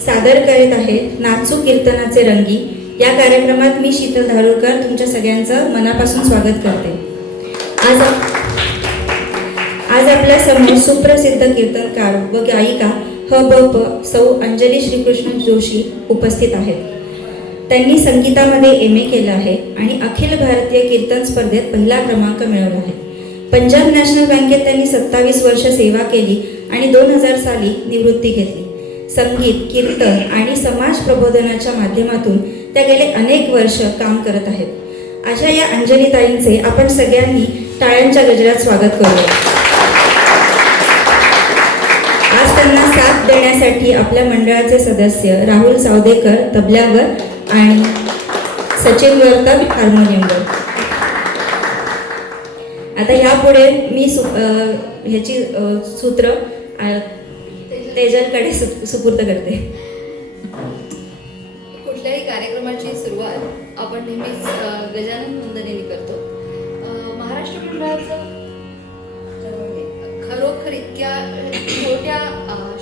सादर करीत आहे नाचू कीर्तनाचे रंगी। या कार्यक्रमात मी शीतल धारूरकर तुमच्या सगळ्यांचं मनापासून स्वागत करते। आज आपल्या समोर सुप्रसिद्ध कीर्तनकार व गायिका ह.ब.प. सौ अंजली श्रीकृष्ण जोशी उपस्थित आहेत। त्यांनी संगीतामध्ये M.A. केलं आहे आणि अखिल भारतीय कीर्तन स्पर्धेत पहिला क्रमांक मिळवला आहे। पंजाब नॅशनल बँकेत त्यांनी 27 वर्ष सेवा केली आणि 2000 साली निवृत्ती घेतली। संगीत, कीर्तन आणि समाज प्रबोधनाच्या माध्यमातून त्या गेले अनेक वर्ष काम करत आहेत। अशा या अंजलीताईंचे आपण सगळ्यांनी टाळ्यांच्या गजरात स्वागत करूया। आज त्यांना साथ देण्यासाठी आपल्या मंडळाचे सदस्य राहुल सावदेकर तबल्यावर आणि सचिन वर्तक हार्मोनियमवर। आता यापुढे मी ह्याची सूत्र तेजलकडे सुपूर्द करते। कुठल्याही कार्यक्रमाची सुरुवात आपण नेहमीच गजानन वंदनेने करतो। महाराष्ट्र मंडळाचं खरोखर इतक्या छोट्या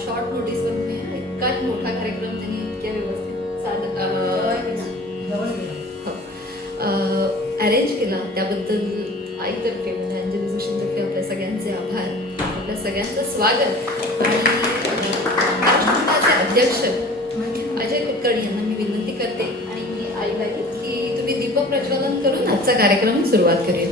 शॉर्ट नोटीसवर इतका मोठा कार्यक्रम त्यांनी इतक्या व्यवस्थित अरेंज केला त्याबद्दल आईतर्फे म्हणजे अंजली जोशींतर्फे आपल्या सगळ्यांचे आभार, आपल्या सगळ्यांचं स्वागत। आणि मंडळाचे अध्यक्ष अजय कुलकर्णी यांना मी विनंती करते आणि मी आईला की तुम्ही दीपक प्रज्वलन करून आजचा कार्यक्रम सुरुवात करूया।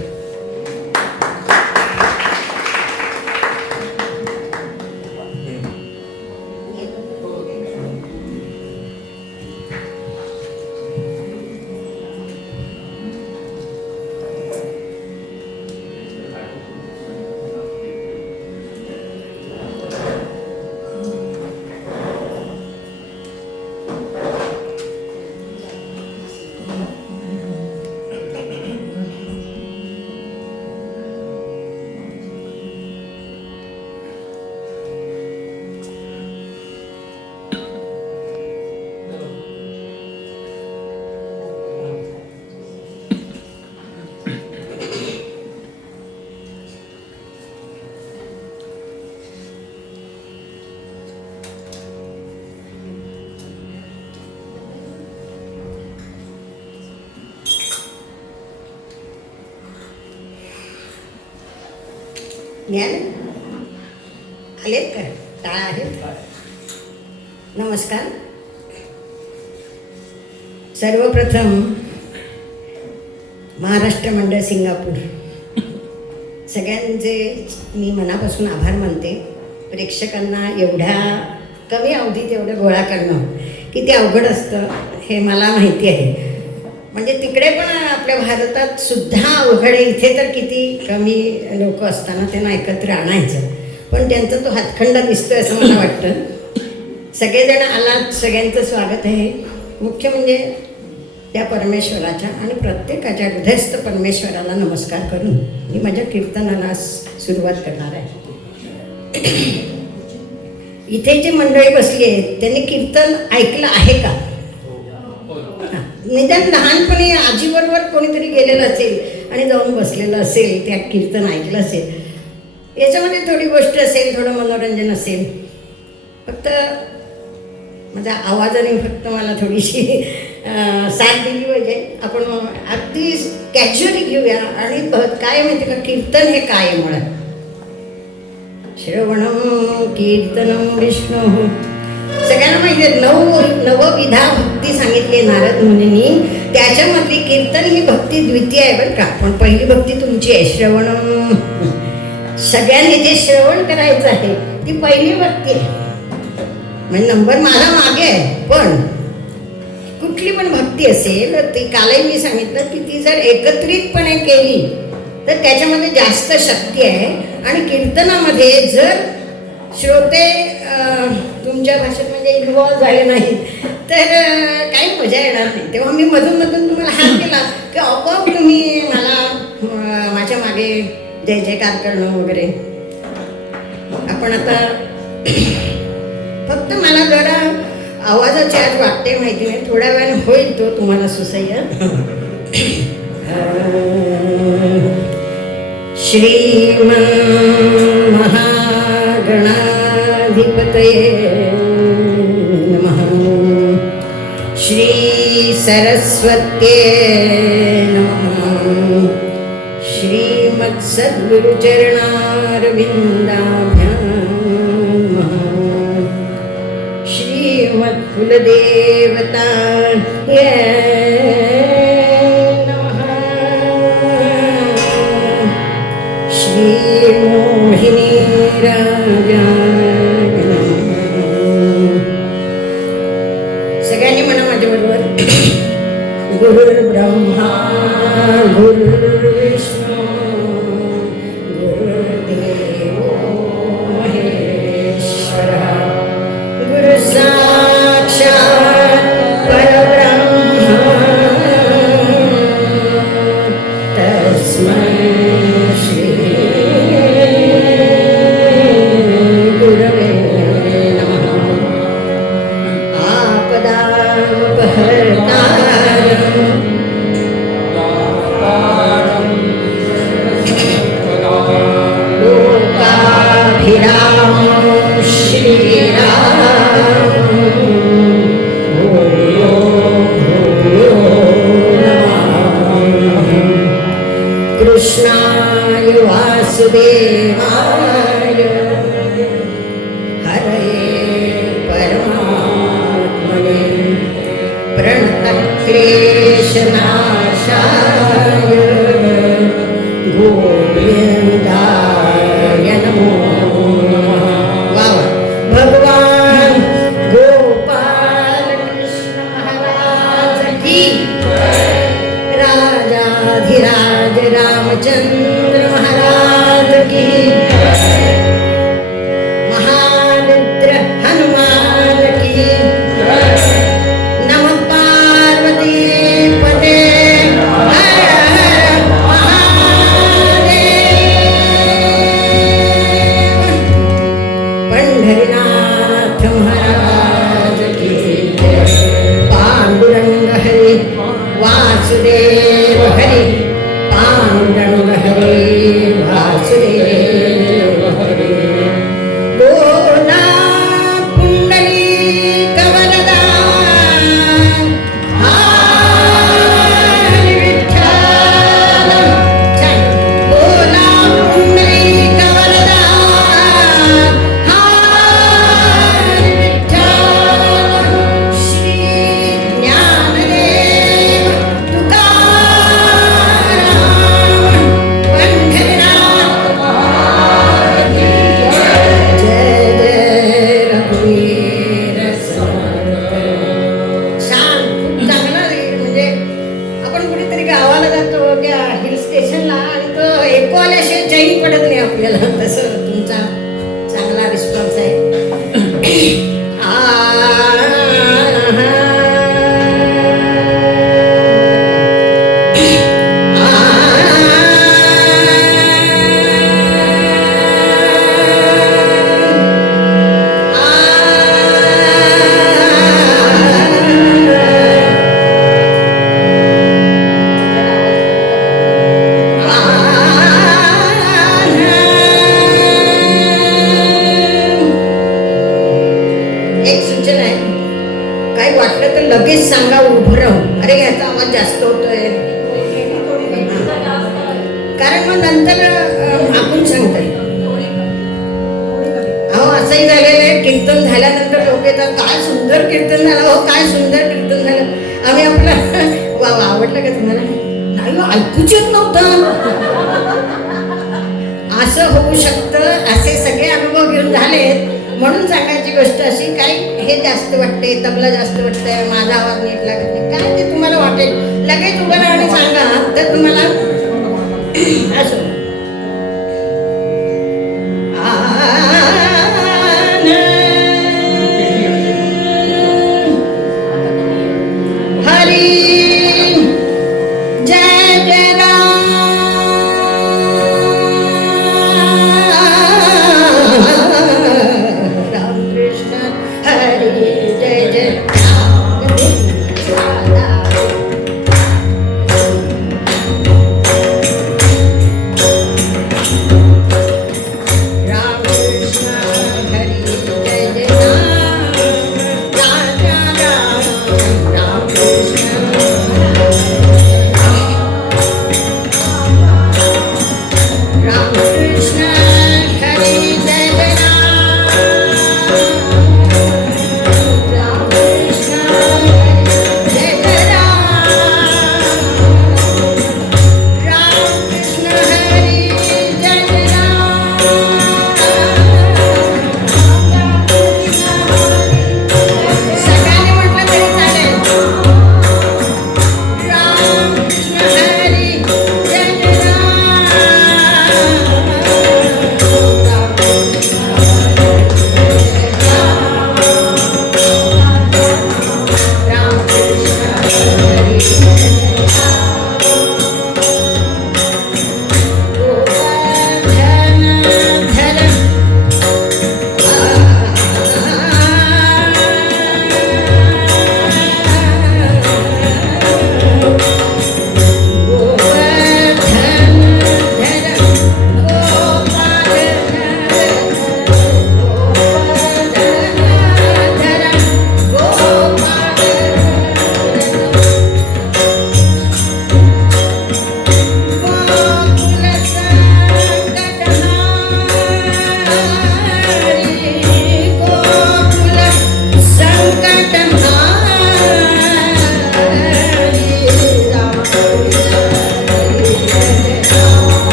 आलेत का? टाळा आहेत? नमस्कार। सर्वप्रथम महाराष्ट्र मंडळ सिंगापूर सगळ्यांचे मी मनापासून आभार मानते। प्रेक्षकांना एवढ्या कमी अवधीत एवढं गोळा करणं किती अवघड असतं हे मला माहिती आहे। म्हणजे तिकडे पण आपल्या भारतात सुद्धा अवघड आहे, इथे तर किती कमी लोक असताना त्यांना एकत्र आणायचं, पण त्यांचा तो हातखंडा दिसतोय असं मला वाटतं। सगळेजण आलात, सगळ्यांचं स्वागत आहे। मुख्य म्हणजे त्या परमेश्वराच्या आणि प्रत्येकाच्या हृदयस्थ परमेश्वराला नमस्कार करून मी माझ्या कीर्तनाला सुरुवात करणार आहे। इथे जी मंडळी बसली आहेत त्यांनी कीर्तन ऐकलं आहे का? निदान लहानपणी आजीबरोबर कोणीतरी गेलेलं असेल आणि जाऊन बसलेलं असेल, त्या कीर्तन ऐकलं असेल। याच्यामध्ये थोडी गोष्ट असेल, थोडं मनोरंजन असेल। फक्त माझ्या आवाजाने फक्त मला थोडीशी साथ दिली पाहिजे। आपण अगदी कॅज्युअली घेऊया आणि काय माहिती का, कीर्तन हे काय आहे मुळात? श्रवणं कीर्तनं विष्णू, सगळ्यांना माहिती आहे। नवविधा भक्ती सांगितली नारद मुनींनी, त्याच्यामधली कीर्तन ही भक्ती द्वितीय आहे बरं का। पण पहिली भक्ती तुमची आहे श्रवणं। सगळ्यांनी जे श्रवण करायचं आहे ती पहिली भक्ती आहे। म्हणजे नंबर माझा मागे आहे, पण कुठली पण भक्ती असेल ती कालही मी सांगितलं की ती जर एकत्रितपणे केली तर त्याच्यामध्ये जास्त शक्ती आहे। आणि कीर्तनामध्ये जर श्रोते तुमच्या भाषेत म्हणजे इन्व्हॉल्व झाले नाहीत तर काही मजा येणार नाही। तेव्हा मी मधून तुम्हाला हात केला की आपोआप तुम्ही मला माझ्या मागे जय जयकार करणं वगैरे। आपण आता फक्त मला जरा आवाजाची आज वाटते माहिती नाही, थोड्या वेळाने होईल तो तुम्हाला सुसह्य। श्रीमन्महागणाधिपतये सरस्वत्ये नमः। श्रीमत्सद्गुरुचरणारविन्दाभ्यां नमः। श्रीमत्कुलदेवताय नमः। श्रीमोहिनी राजाय नमः। सगळ्यांनी म्हणा माझ्याबरोबर, गुरुर्ब्रह्मा गुरुर्विष्णू गुरुर्देवो महेश्वरः गुरु साक्षात् परब्रह्म तस्मै श्री गुरवे नमः। आपदापहर्तारम् लोकाभिरामं श्रीरामं भूयो भूयो नमामि। कृष्णाय वासुदेवाय हरये परमात्मने प्रणतक्लेशनाशाय गोविन्दाय नमो नमः। वाव भगवान गोपाल कृष्ण महाराज की राजाधिराज रामचंद्र महाराज की महारुद्र हनुमान की नमः। पार्वती पते हर हर महादेव। पंढरीनाथ महाराज की जय। पांडुरंग हरी वासुदेव हरी पांडुरंग हरी वासुदेव हरी। बोला पुंडलीक वरदा हरी विठ्ठल। बोला पुंडलीक वरदा हरी विठ्ठल। श्री ज्ञानदेव तुकाराम पंढरीनाथ महाराज की जय। जय रघुवीर समर्थ। छान, खूप चांगलं रे. म्हणजे आपण कुठेतरी गावाला जातो किंवा हिल स्टेशनला आणि तो एको आल्याशिवाय चैन पडत नाही आपल्याला. तसं तुमचा चांगला रिस्पॉन्स आहे. एक सूचना आहे, काही वाटलं तर लगेच सांगा, उभं राहू. अरे याचा आवाज जास्त होतोय. कारण मग नंतर आपण सांगताय. अहो असंही झालेलं आहे, कीर्तन झाल्यानंतर लोक येतात, काय सुंदर कीर्तन झालं, हो काय सुंदर कीर्तन झालं. आम्ही आपलं वा आवडलं का तुम्हाला? नाही ऐकूच येत नव्हतं. असं होऊ शकतं. असे सगळे अनुभव घेऊन झालेत. म्हणून सांगायची गोष्ट अशी, काही हे जास्त वाटते, तबला जास्त वाटतंय, माझा आवाज नीट लागत नाही, काय ते तुम्हाला वाटेल लगेच उभं राहा आणि सांगा, तर तुम्हाला असं हरी जय जय राम कृष्ण हरी जय जय राम।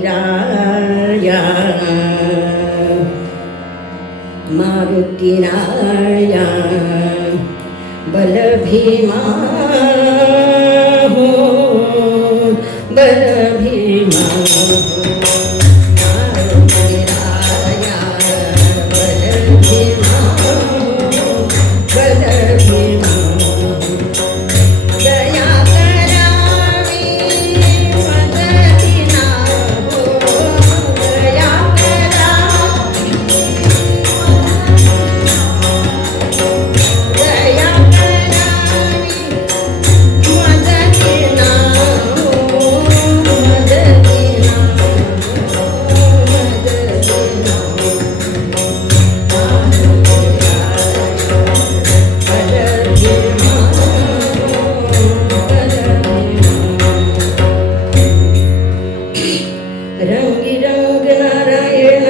मारुतीराया मारुतीराया बलभीमा हो बलभीमा मारुतीराया बलभीमा बलभीमा दया करावी मदतीना हो दया करावी दया करावी मदतीना हो मदतीना रंगी रंग नारायण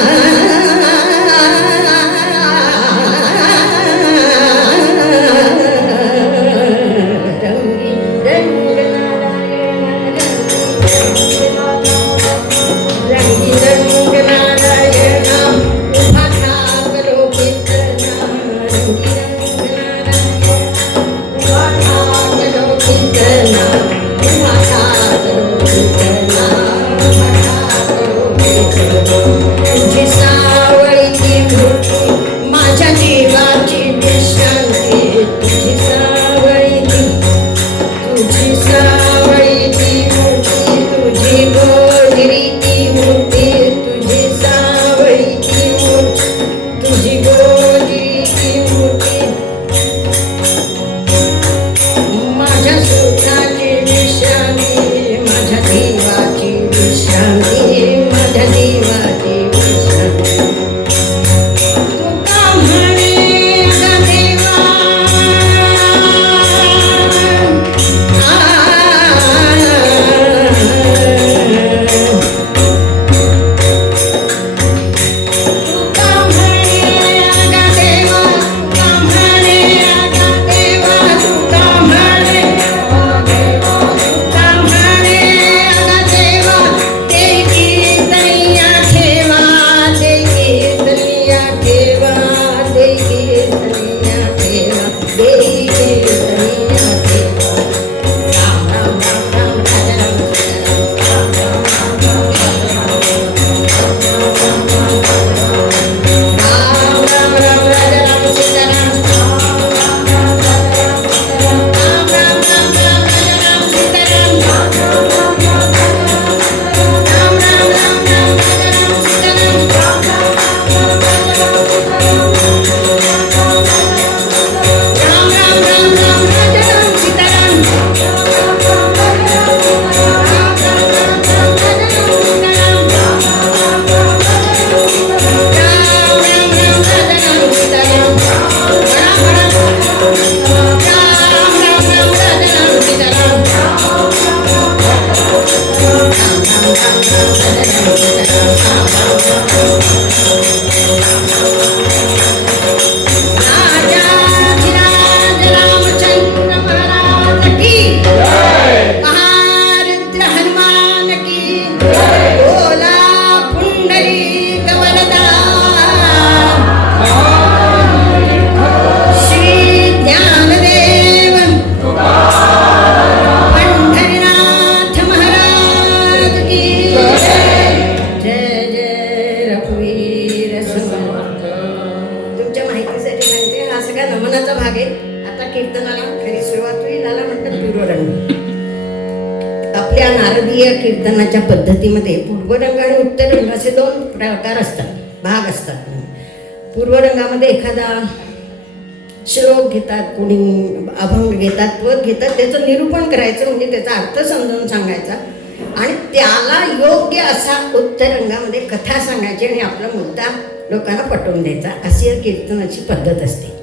रंगी रंग नारायण रंगी रंग नारायण उभा ठाकरो कीर्तना रंगी रंग तुझी सावळीची मूर्ती माझ्या जीवाची विश्रांती तुझी सावळीची मूर्ती तुझी गोजिरीची मूर्ती तुझी सावळीची मूर्ती तुझी गोजिरीची मूर्ती माझ्या सुखाची विश्रांती माझ्या जीवाची विश्रांती माझ्या जीवाची विश्रांती तुका म्हणे ग देवा तुका म्हणे ग देवा तुका म्हणे ग देवा तुका म्हणे तुका म्हणे ग देवा देगी तैया ठेवा देगी तैया ठेवा देगी तैया ठेवा देगी तैया ठेवा राम राम राम राम राजा राम राम राम राम राजा राम सीताराम राम राम राम राम राजा राम सीताराम राम राम राम राम राजा राम सीताराम राम राम राम राम राजा राम सीताराम राजाधिराज रामचंद्र महाराज की महारुद्र हनुमान की बोला पुंडलिक वरदा श्री ज्ञानदेव पंढरीनाथ महाराज की जय जय रघुवीर समर्थ. तुमच्या माहितीसाठी सांगते हा सगळा नमनाचा भाग आहे. आता कीर्तनाला खरी सुरुवात होईल. याला म्हणतात पूर्वरंग. आपल्या नारदीय कीर्तनाच्या पद्धतीमध्ये पूर्वरंग आणि उत्तररंग असे दोन प्रकार असतात, भाग असतात. पूर्वरंगामध्ये एखादा श्लोक घेतात, कोणी अभंग घेतात, पद घेतात, त्याचं निरूपण करायचं म्हणजे त्याचा अर्थ समजावून सांगायचा आणि त्याला योग्य असा उत्तररंगामध्ये कथा सांगायची आणि आपला मुद्दा लोकांना पटवून द्यायचा. अशी या कीर्तनाची पद्धत असते.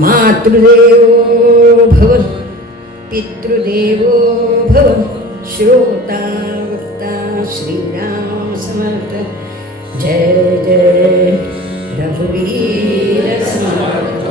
मातृदेवो भव पितृदेवो भव श्रोता वक्ता श्रीराम समर्थ. जय जय रघुवीर समर्थ.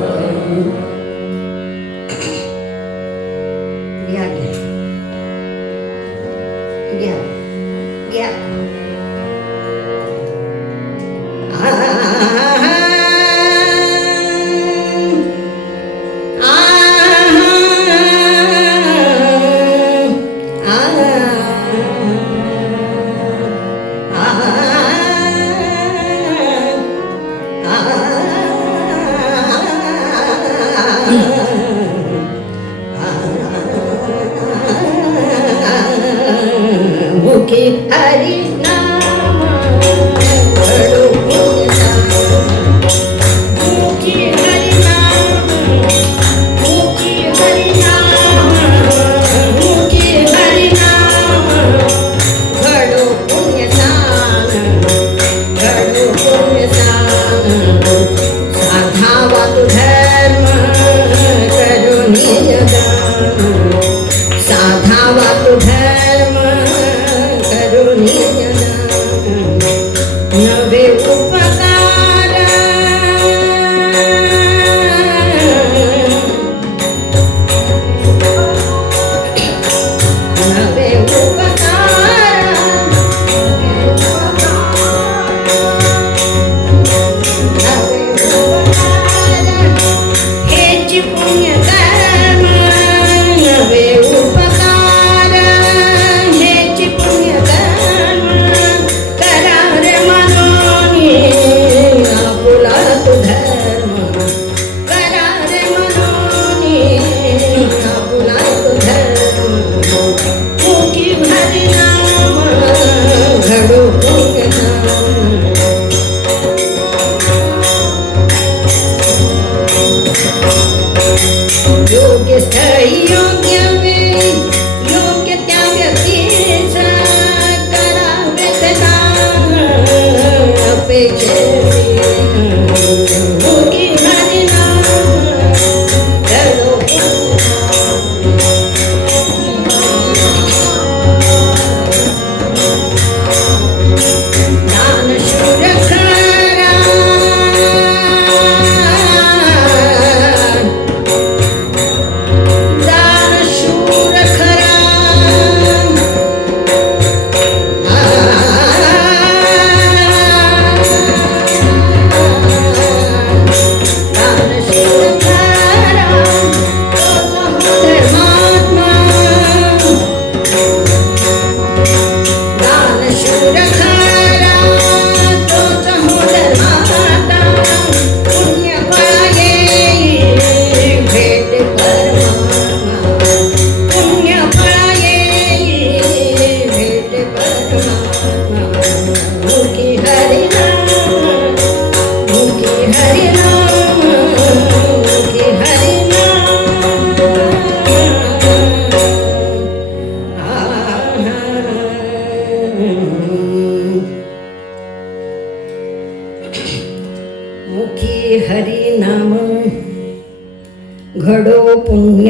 साधावा तो धर्म करुणीय नवे उपकार नवे उपकार नवे उपकार हेची पुण्य कर्म नवे उपकार हेची पुण्य कर्म करा रे मनोनी आपुला तो धर्म करा रे मनोनी आपुला तो धर्म मुखी हरि नाम घडो पुण्य योग्य स्थळी योग्य वेळी योग्य त्या व्यक्तीचा करावे दान अपेक्षेमुखी हरिनाम घडो दानशूर खरा दानशूर खरा दानशूर खरा धर्मात्मा दानशूर खरा तोच हो धर्मात्मा पुण्य फळा येई भेट परमात्मा पुण्य फळा येई भेट परमात्मा मुखी हरिनाम मुखी हरिनाम मुखी मुखी हरिनाम घडो पुण्य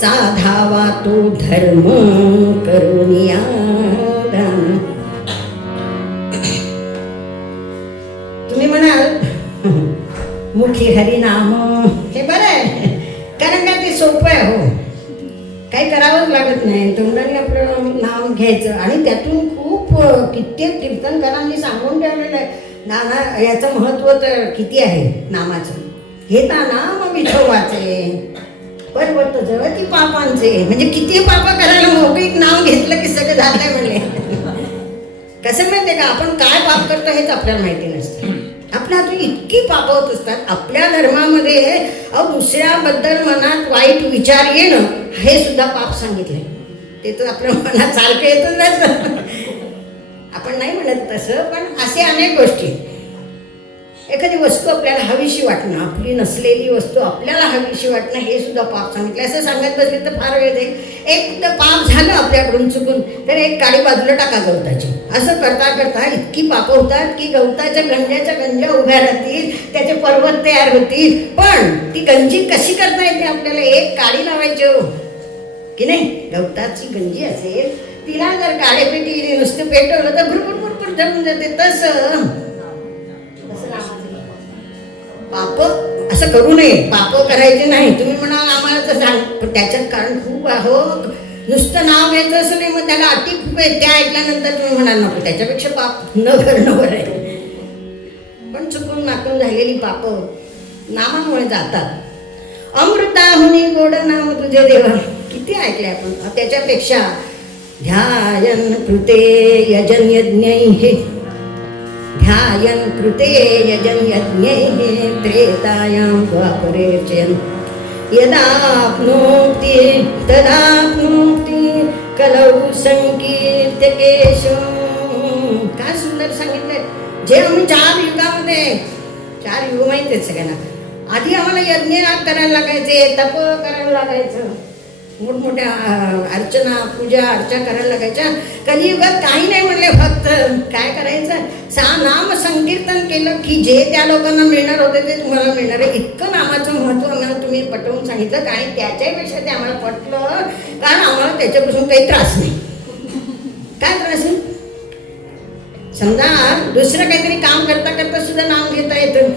साधावा तो धर्म करुणिया दान. तुम्ही म्हणाल मुखी हरिनाम हे बरं आहे कारण का ते सोपं आहे हो काही करावंच लागत नाही तोंडाने आपलं नाव घ्यायचं आणि त्यातून खूप कित्येक कीर्तनकारांनी सांगून ठेवलेलं आहे नाना याचं महत्त्व तर किती आहे नामाचं हे तर नाम विठोबाचे पर्वत जळती पापांचे म्हणजे किती पाप करायला मोकळीक नाव घेतलं की सगळं झालंय म्हणले कसं माहितीये का आपण काय पाप करतो हेच आपल्याला माहिती नसतं आपल्या हातून इतकी पाप होत असतात आपल्या धर्मामध्ये दुसऱ्याबद्दल मनात वाईट विचार येणं हे सुद्धा पाप सांगितलंय ते तर आपल्या मनात सारखं येतच जातं आपण नाही म्हणत तसं पण असे अनेक गोष्टी एखादी वस्तू आपल्याला हवीशी वाटणं आपली नसलेली वस्तू आपल्याला हवीशी वाटणं हे सुद्धा पाप सांगितलं असं सांगत बसले तर फार वेळ जाईल एक पाप झालं आपल्याकडून चुकून तर एक काडी बाजूला टाका गवताची असं करता करता इतकी पापं होतात की गवताच्या गंज्या उभ्या राहतील त्याचे पर्वत तयार होतील पण ती गंजी कशी करता येते आपल्याला एक काडी लावायची हो की नाही गवताची गंजी असेल तिला जर काडेपेटी नुसतं पेटवलं तर भरपूर जमून जाते तसं पाप असं करू नये पाप करायचे नाही तुम्ही म्हणाल आम्हाला तर सांग पण त्याच्यात कारण खूप आहो नुसतं नाव घ्यायचं असं नाही मग त्याला अटी खूप आहे त्या ऐकल्यानंतर तुम्ही म्हणाल नको त्याच्यापेक्षा पाप न करणं बरं आहे पण चुकून नाकून झालेली पाप नामामुळे जातात अमृताहुनी गोड नाम तुझे देवा किती ऐकले आपण त्याच्यापेक्षा ध्यायन कृते यजन यज्ञैः ध्यायन कृते यजन यज्ञैः त्रेतायां द्वापरे च यदाप्नोति तदाप्नोति कलौ संकीर्त्य केशवं. काय सुंदर सांगितलंय जे आम्ही 4 युगामध्ये 4 युग माहिती आहेत सगळ्यांना आधी आम्हाला यज्ञ करायला लागायचे तप करायला लागायचं मोठमोठ्या अर्चना पूजा अर्चा करायला लागायच्या. कलियुगात काही नाही म्हणले, फक्त काय करायचं, नाम संकीर्तन केलं की जे त्या लोकांना मिळणार होते ते तुम्हाला मिळणार आहे. इतकं नामाचं महत्त्व आम्हाला तुम्ही पटवून सांगितलं आणि त्याच्यापेक्षा ते आम्हाला पटलं, कारण आम्हाला त्याच्यापासून काही त्रास नाही. काय त्रास नाही, समजा दुसरं काहीतरी काम करता करता सुद्धा नाम घेता येतं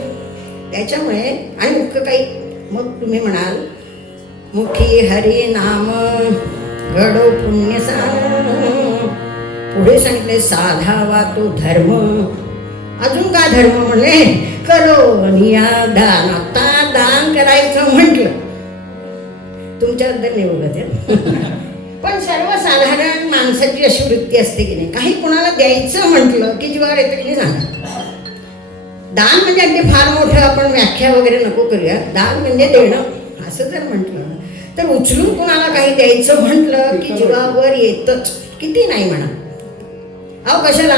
त्याच्यामुळे. आणि मुख्य काही मग तुम्ही म्हणाल मुखी हरी नाम घडो पुण्य पुढे सांगितले साधावा तो धर्म. अजून का धर्म म्हणले, करो निया दान. आता दान करायचं म्हटलं तुमच्याबद्दल नाही बोलत पण सर्वसाधारण माणसाची अशी वृत्ती असते की नाही, काही कोणाला द्यायचं म्हटलं की जीवावर येतं की नाही सांगा. दान म्हणजे अगदी फार मोठं आपण व्याख्या वगैरे नको करूया. दान म्हणजे देणं असं जर म्हटलं तर उचलून कोणाला काही द्यायचं म्हटलं की जीवावर येतच, किती नाही म्हणा. अहो कशाला,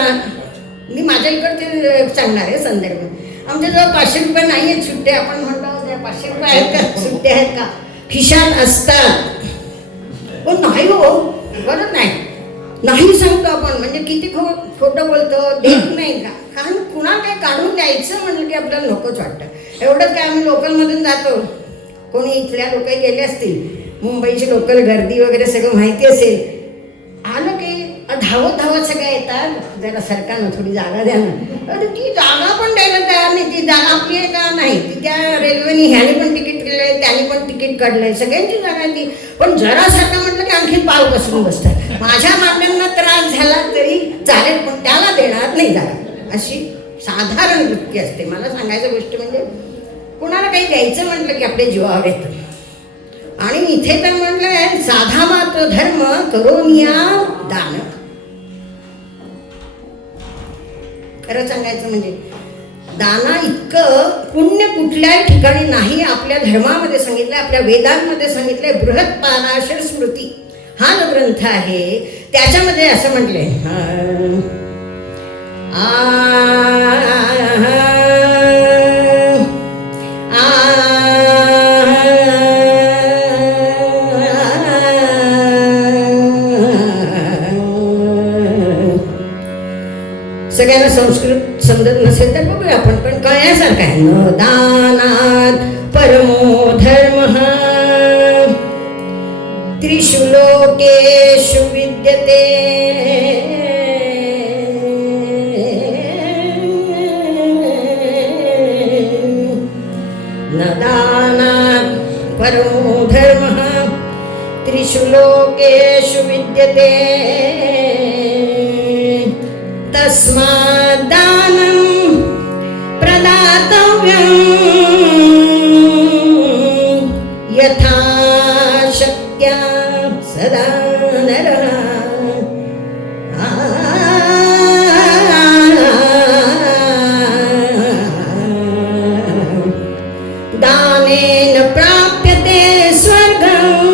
मी माझ्या इकडचे सांगणार आहे संदर्भ. आमच्याजवळ 500 रुपये नाही आहेत सुट्टे, आपण म्हणतो 500 रुपये आहेत का, सुट्टे आहेत का, खिशात असतात. पण नाही हो, बरं नाही सांगतो आपण, म्हणजे किती खोटं बोलतो, देत नाही का. कारण कुणा काही काढून द्यायचं म्हणलं की आपल्याला नकोच वाटतं. एवढंच काय, आम्ही लोकलमधून जातो, कोणी इथल्या लोक गेले असतील, मुंबईची लोकल गर्दी वगैरे सगळं माहिती असेल, आलं की धावत सगळ्या येतात, जरा सरकारनं थोडी जागा द्या ना. अरे ती जागा पण द्यायला तयार नाही. ती जागा आपली आहे का, नाही, ती त्या रेल्वेने ह्याने पण तिकीट केलंय त्याने पण तिकीट काढलंय, सगळ्यांची जागा ती. पण जरा सरकार म्हटलं की आणखी पाव बसून बसतात. माझ्या मागण्यांना त्रास झाला तरी चालेल पण त्याला देणार नाही जागा, अशी साधारण वृत्ती असते. मला सांगायचं गोष्ट म्हणजे कोणाला काही द्यायचं म्हटलं की आपल्या जीवावर येतं. आणि इथे तर म्हटलंय साधा मात्र धर्म करोनिया दान. खरं सांगायचं म्हणजे दाना इतकं पुण्य कुठल्याही ठिकाणी नाही. आपल्या धर्मामध्ये सांगितलं, आपल्या वेदांमध्ये सांगितलंय. बृहत पाराशर स्मृती हा जो ग्रंथ आहे त्याच्यामध्ये असं म्हटलंय, सगळ्यांना संस्कृत समजत नसेल तर बघूया आपण, पण कळण्यासारखं आहे. न दानात परमो धर्म त्रिषु लोकेषु विद्यते. न दानात परमो धर्म त्रिषु लोकेषु विद्यते. तस्मात् दानं प्रदातव्यं यथा शक्त्या सदा नरः. दानेन प्राप्यते स्वर्गम्.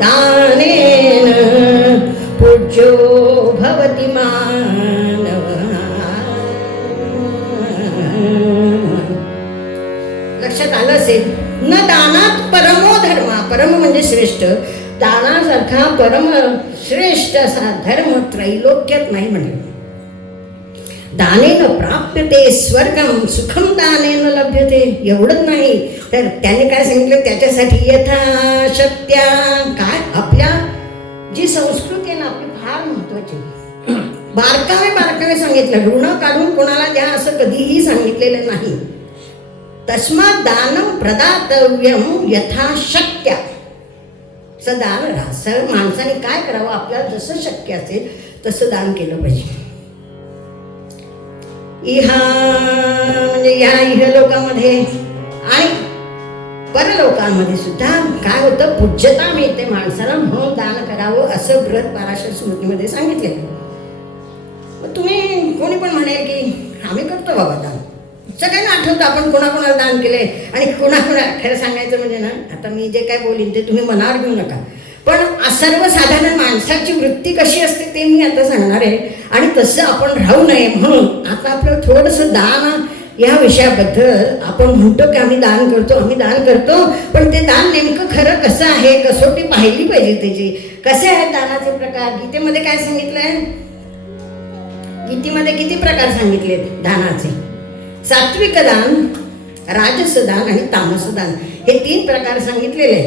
दानेन पूज्यो भवति मानवः. लक्षात आलं असेल. न दानात परमो धर्म, परम म्हणजे श्रेष्ठ, दानासारखा परम श्रेष्ठ असा धर्म त्रैलोक्यात नाही म्हणलं. दानेन प्राप्यते स्वर्गम सुखम दानेन लभ्यते. एवढंच नाही तर त्याने काय सांगितलं त्याच्यासाठी यथाशक्त्या. काय आपल्या जी संस्कृती आहे ना आपली फार महत्वाची, बारकावे सांगितलं. ऋण काढून कोणाला द्या असं कधीही सांगितलेलं नाही. तस्मात् दानं प्रदातव्यं यथाशक्त्या. दान राहसं माणसाने काय करावं, आपल्याला जसं शक्य असेल तसं दान केलं पाहिजे. इहा म्हणजे या इहलोकामध्ये आणि परलोकांमध्ये सुद्धा काय होतं, पूज्यता मिळते माणसाला, म्हणून दान करावं असं बृहत पाराशर स्मृतीमध्ये सांगितलेलं. मग तुम्ही कोणी पण म्हणेल की आम्ही करतो बाबा दान, सगळ्यांना आठवतं आपण कोणाकोणाला दान केलंय आणि कोणाकोणा खरं सांगायचं म्हणजे ना, आता मी जे काय बोलीन ते तुम्ही मनावर घेऊ नका, पण सर्वसाधारण माणसाची वृत्ती कशी असते ते मी आता सांगणार आहे. आणि तसं आपण राहू नये म्हणून आता आपलं थोडंसं दान या विषयाबद्दल आपण म्हणतो की आम्ही दान करतो, पण ते दान नेमकं खरं कसं आहे, कसोटी पाहिली पाहिजे त्याची. कसे आहेत दानाचे प्रकार? गीतेमध्ये काय सांगितलंय? गीतेमध्ये किती प्रकार सांगितले दानाचे? सात्विक दान, राजस दान आणि तामस दान, हे 3 प्रकार सांगितलेले.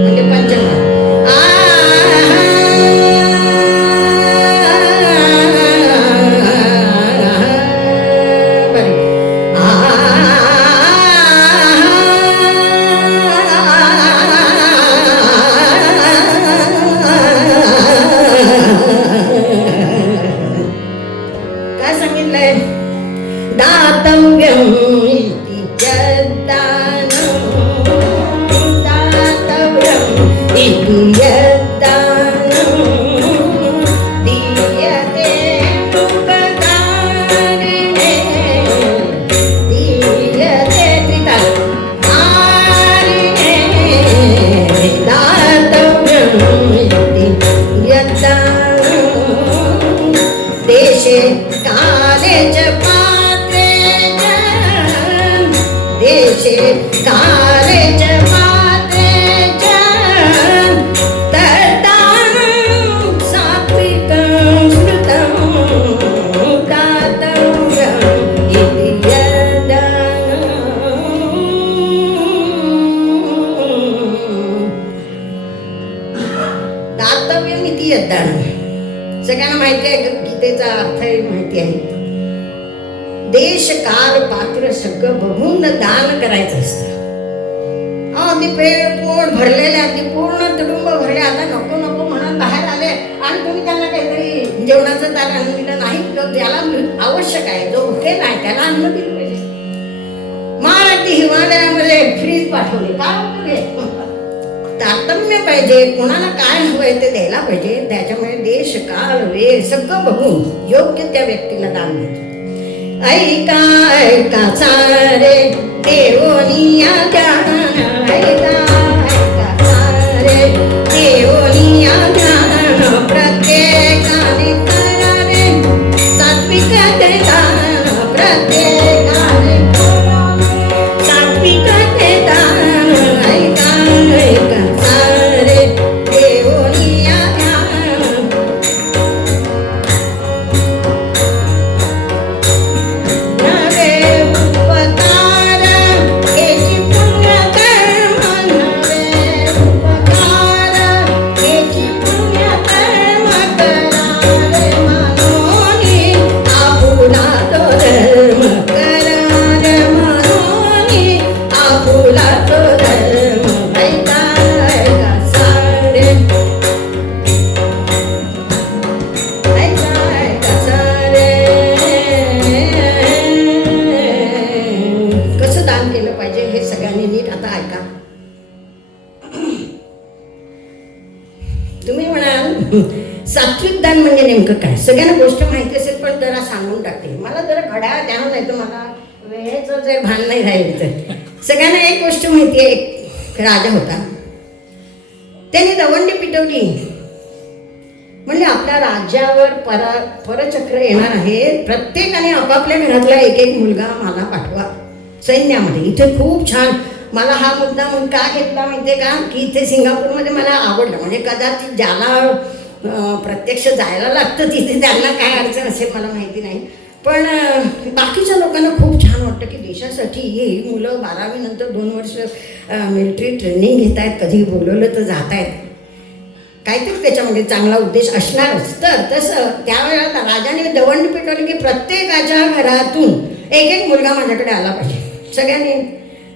म्हणजे पंचम काय सांगितलंय? दातव्यम इति यद्दानं, दातव्यम इति यद्दानं, दीयते उपकारिणे, दीयते त्रिताल आरिणे. दातव्यम इति यद्दानं, देशे काले च पात्रे च, देशे काले च पात्रे च, तद्दानं सात्विकं स्मृतं, दातव्यम् इति यद्दानं. दातव्यम् इति यद्दानं सगळ्यांना माहिती आहे, गीतेचा अर्थही माहिती आहे. देश काल पात्र सगळं बघून दान करायचं असतं. अगदी पोट भरलेले, अगदी पूर्ण तुडुंब भरले, आता नको नको म्हणत बाहेर आले आणि तुम्ही त्यांना काहीतरी जेवणाचं ताट आणून दिलं नाही, त्याला आवश्यक आहे, जो भुकेला आहे त्याला अन्न दिलं पाहिजे. मार अगदी हिवाळ्यामध्ये फ्रीज पाठवले, काय होतं? तारतम्य पाहिजे, कोणाला काय हवंय ते द्यायला पाहिजे. त्याच्यामुळे देश काल वेळ सगळं बघून योग्य त्या व्यक्तीला दान द्यायचं. ऐका ऐका सारे देवोनिया ध्यान, ऐका ऐका सारे देवोनिया ध्यान, प्रत्येकाने करावे सात्विक ते दान, प्रत्येकाने सात्विक ते दान. ऐका ऐका सारे देवोनिया ध्यान, नवे उपकार केची पुण्य कर्म, नवे उपकार केची पुण्य कर्म, करारे मनोनी आपुला तो धर्म, करारे मनोनी आपुला तो धर्म. ऐका ऐका सारे, ऐका ऐका सारे. कसं दान केलं पाहिजे हे सगळ्यांनी नीट आता ऐका. तुम्ही म्हणाल सात्विक दान म्हणजे नेमकं काय? सगळ्यांना गोष्ट माहिती असेल, पण जरा सांगून टाकते. मला जरा घड्याळ द्या, नाही तर मला वेळेचं जे भान नाही राहिलं तर. सगळ्यांना एक गोष्ट माहिती आहे, एक राजा होता, त्याने दवंडी पिटवली. म्हणजे आपल्या राज्यावर परचक्र येणार आहे, प्रत्येकाने आपापल्या घरातला एक एक मुलगा मला पाठवा सैन्यामध्ये. इथे खूप छान, मला हा मुद्दा म्हणून का घेतला माहिती आहे का, की इथे सिंगापूरमध्ये मला आवडलं. म्हणजे कदाचित ज्याला प्रत्यक्ष जायला लागतं तिथे त्यांना काय अडचण असेल मला माहिती नाही, पण बाकीच्या लोकांना खूप छान वाटतं की देशासाठी ही मुलं 12वी नंतर 2 वर्ष मिलिटरी ट्रेनिंग घेत आहेत, कधी बोलवलं तर जात आहेत, काहीतरी त्याच्यामध्ये चांगला उद्देश असणारच. तर तसं त्यावेळेला राजाने दवंडी पेटवली की प्रत्येकाच्या घरातून एक एक मुलगा माझ्याकडे आला पाहिजे. सगळ्यांनी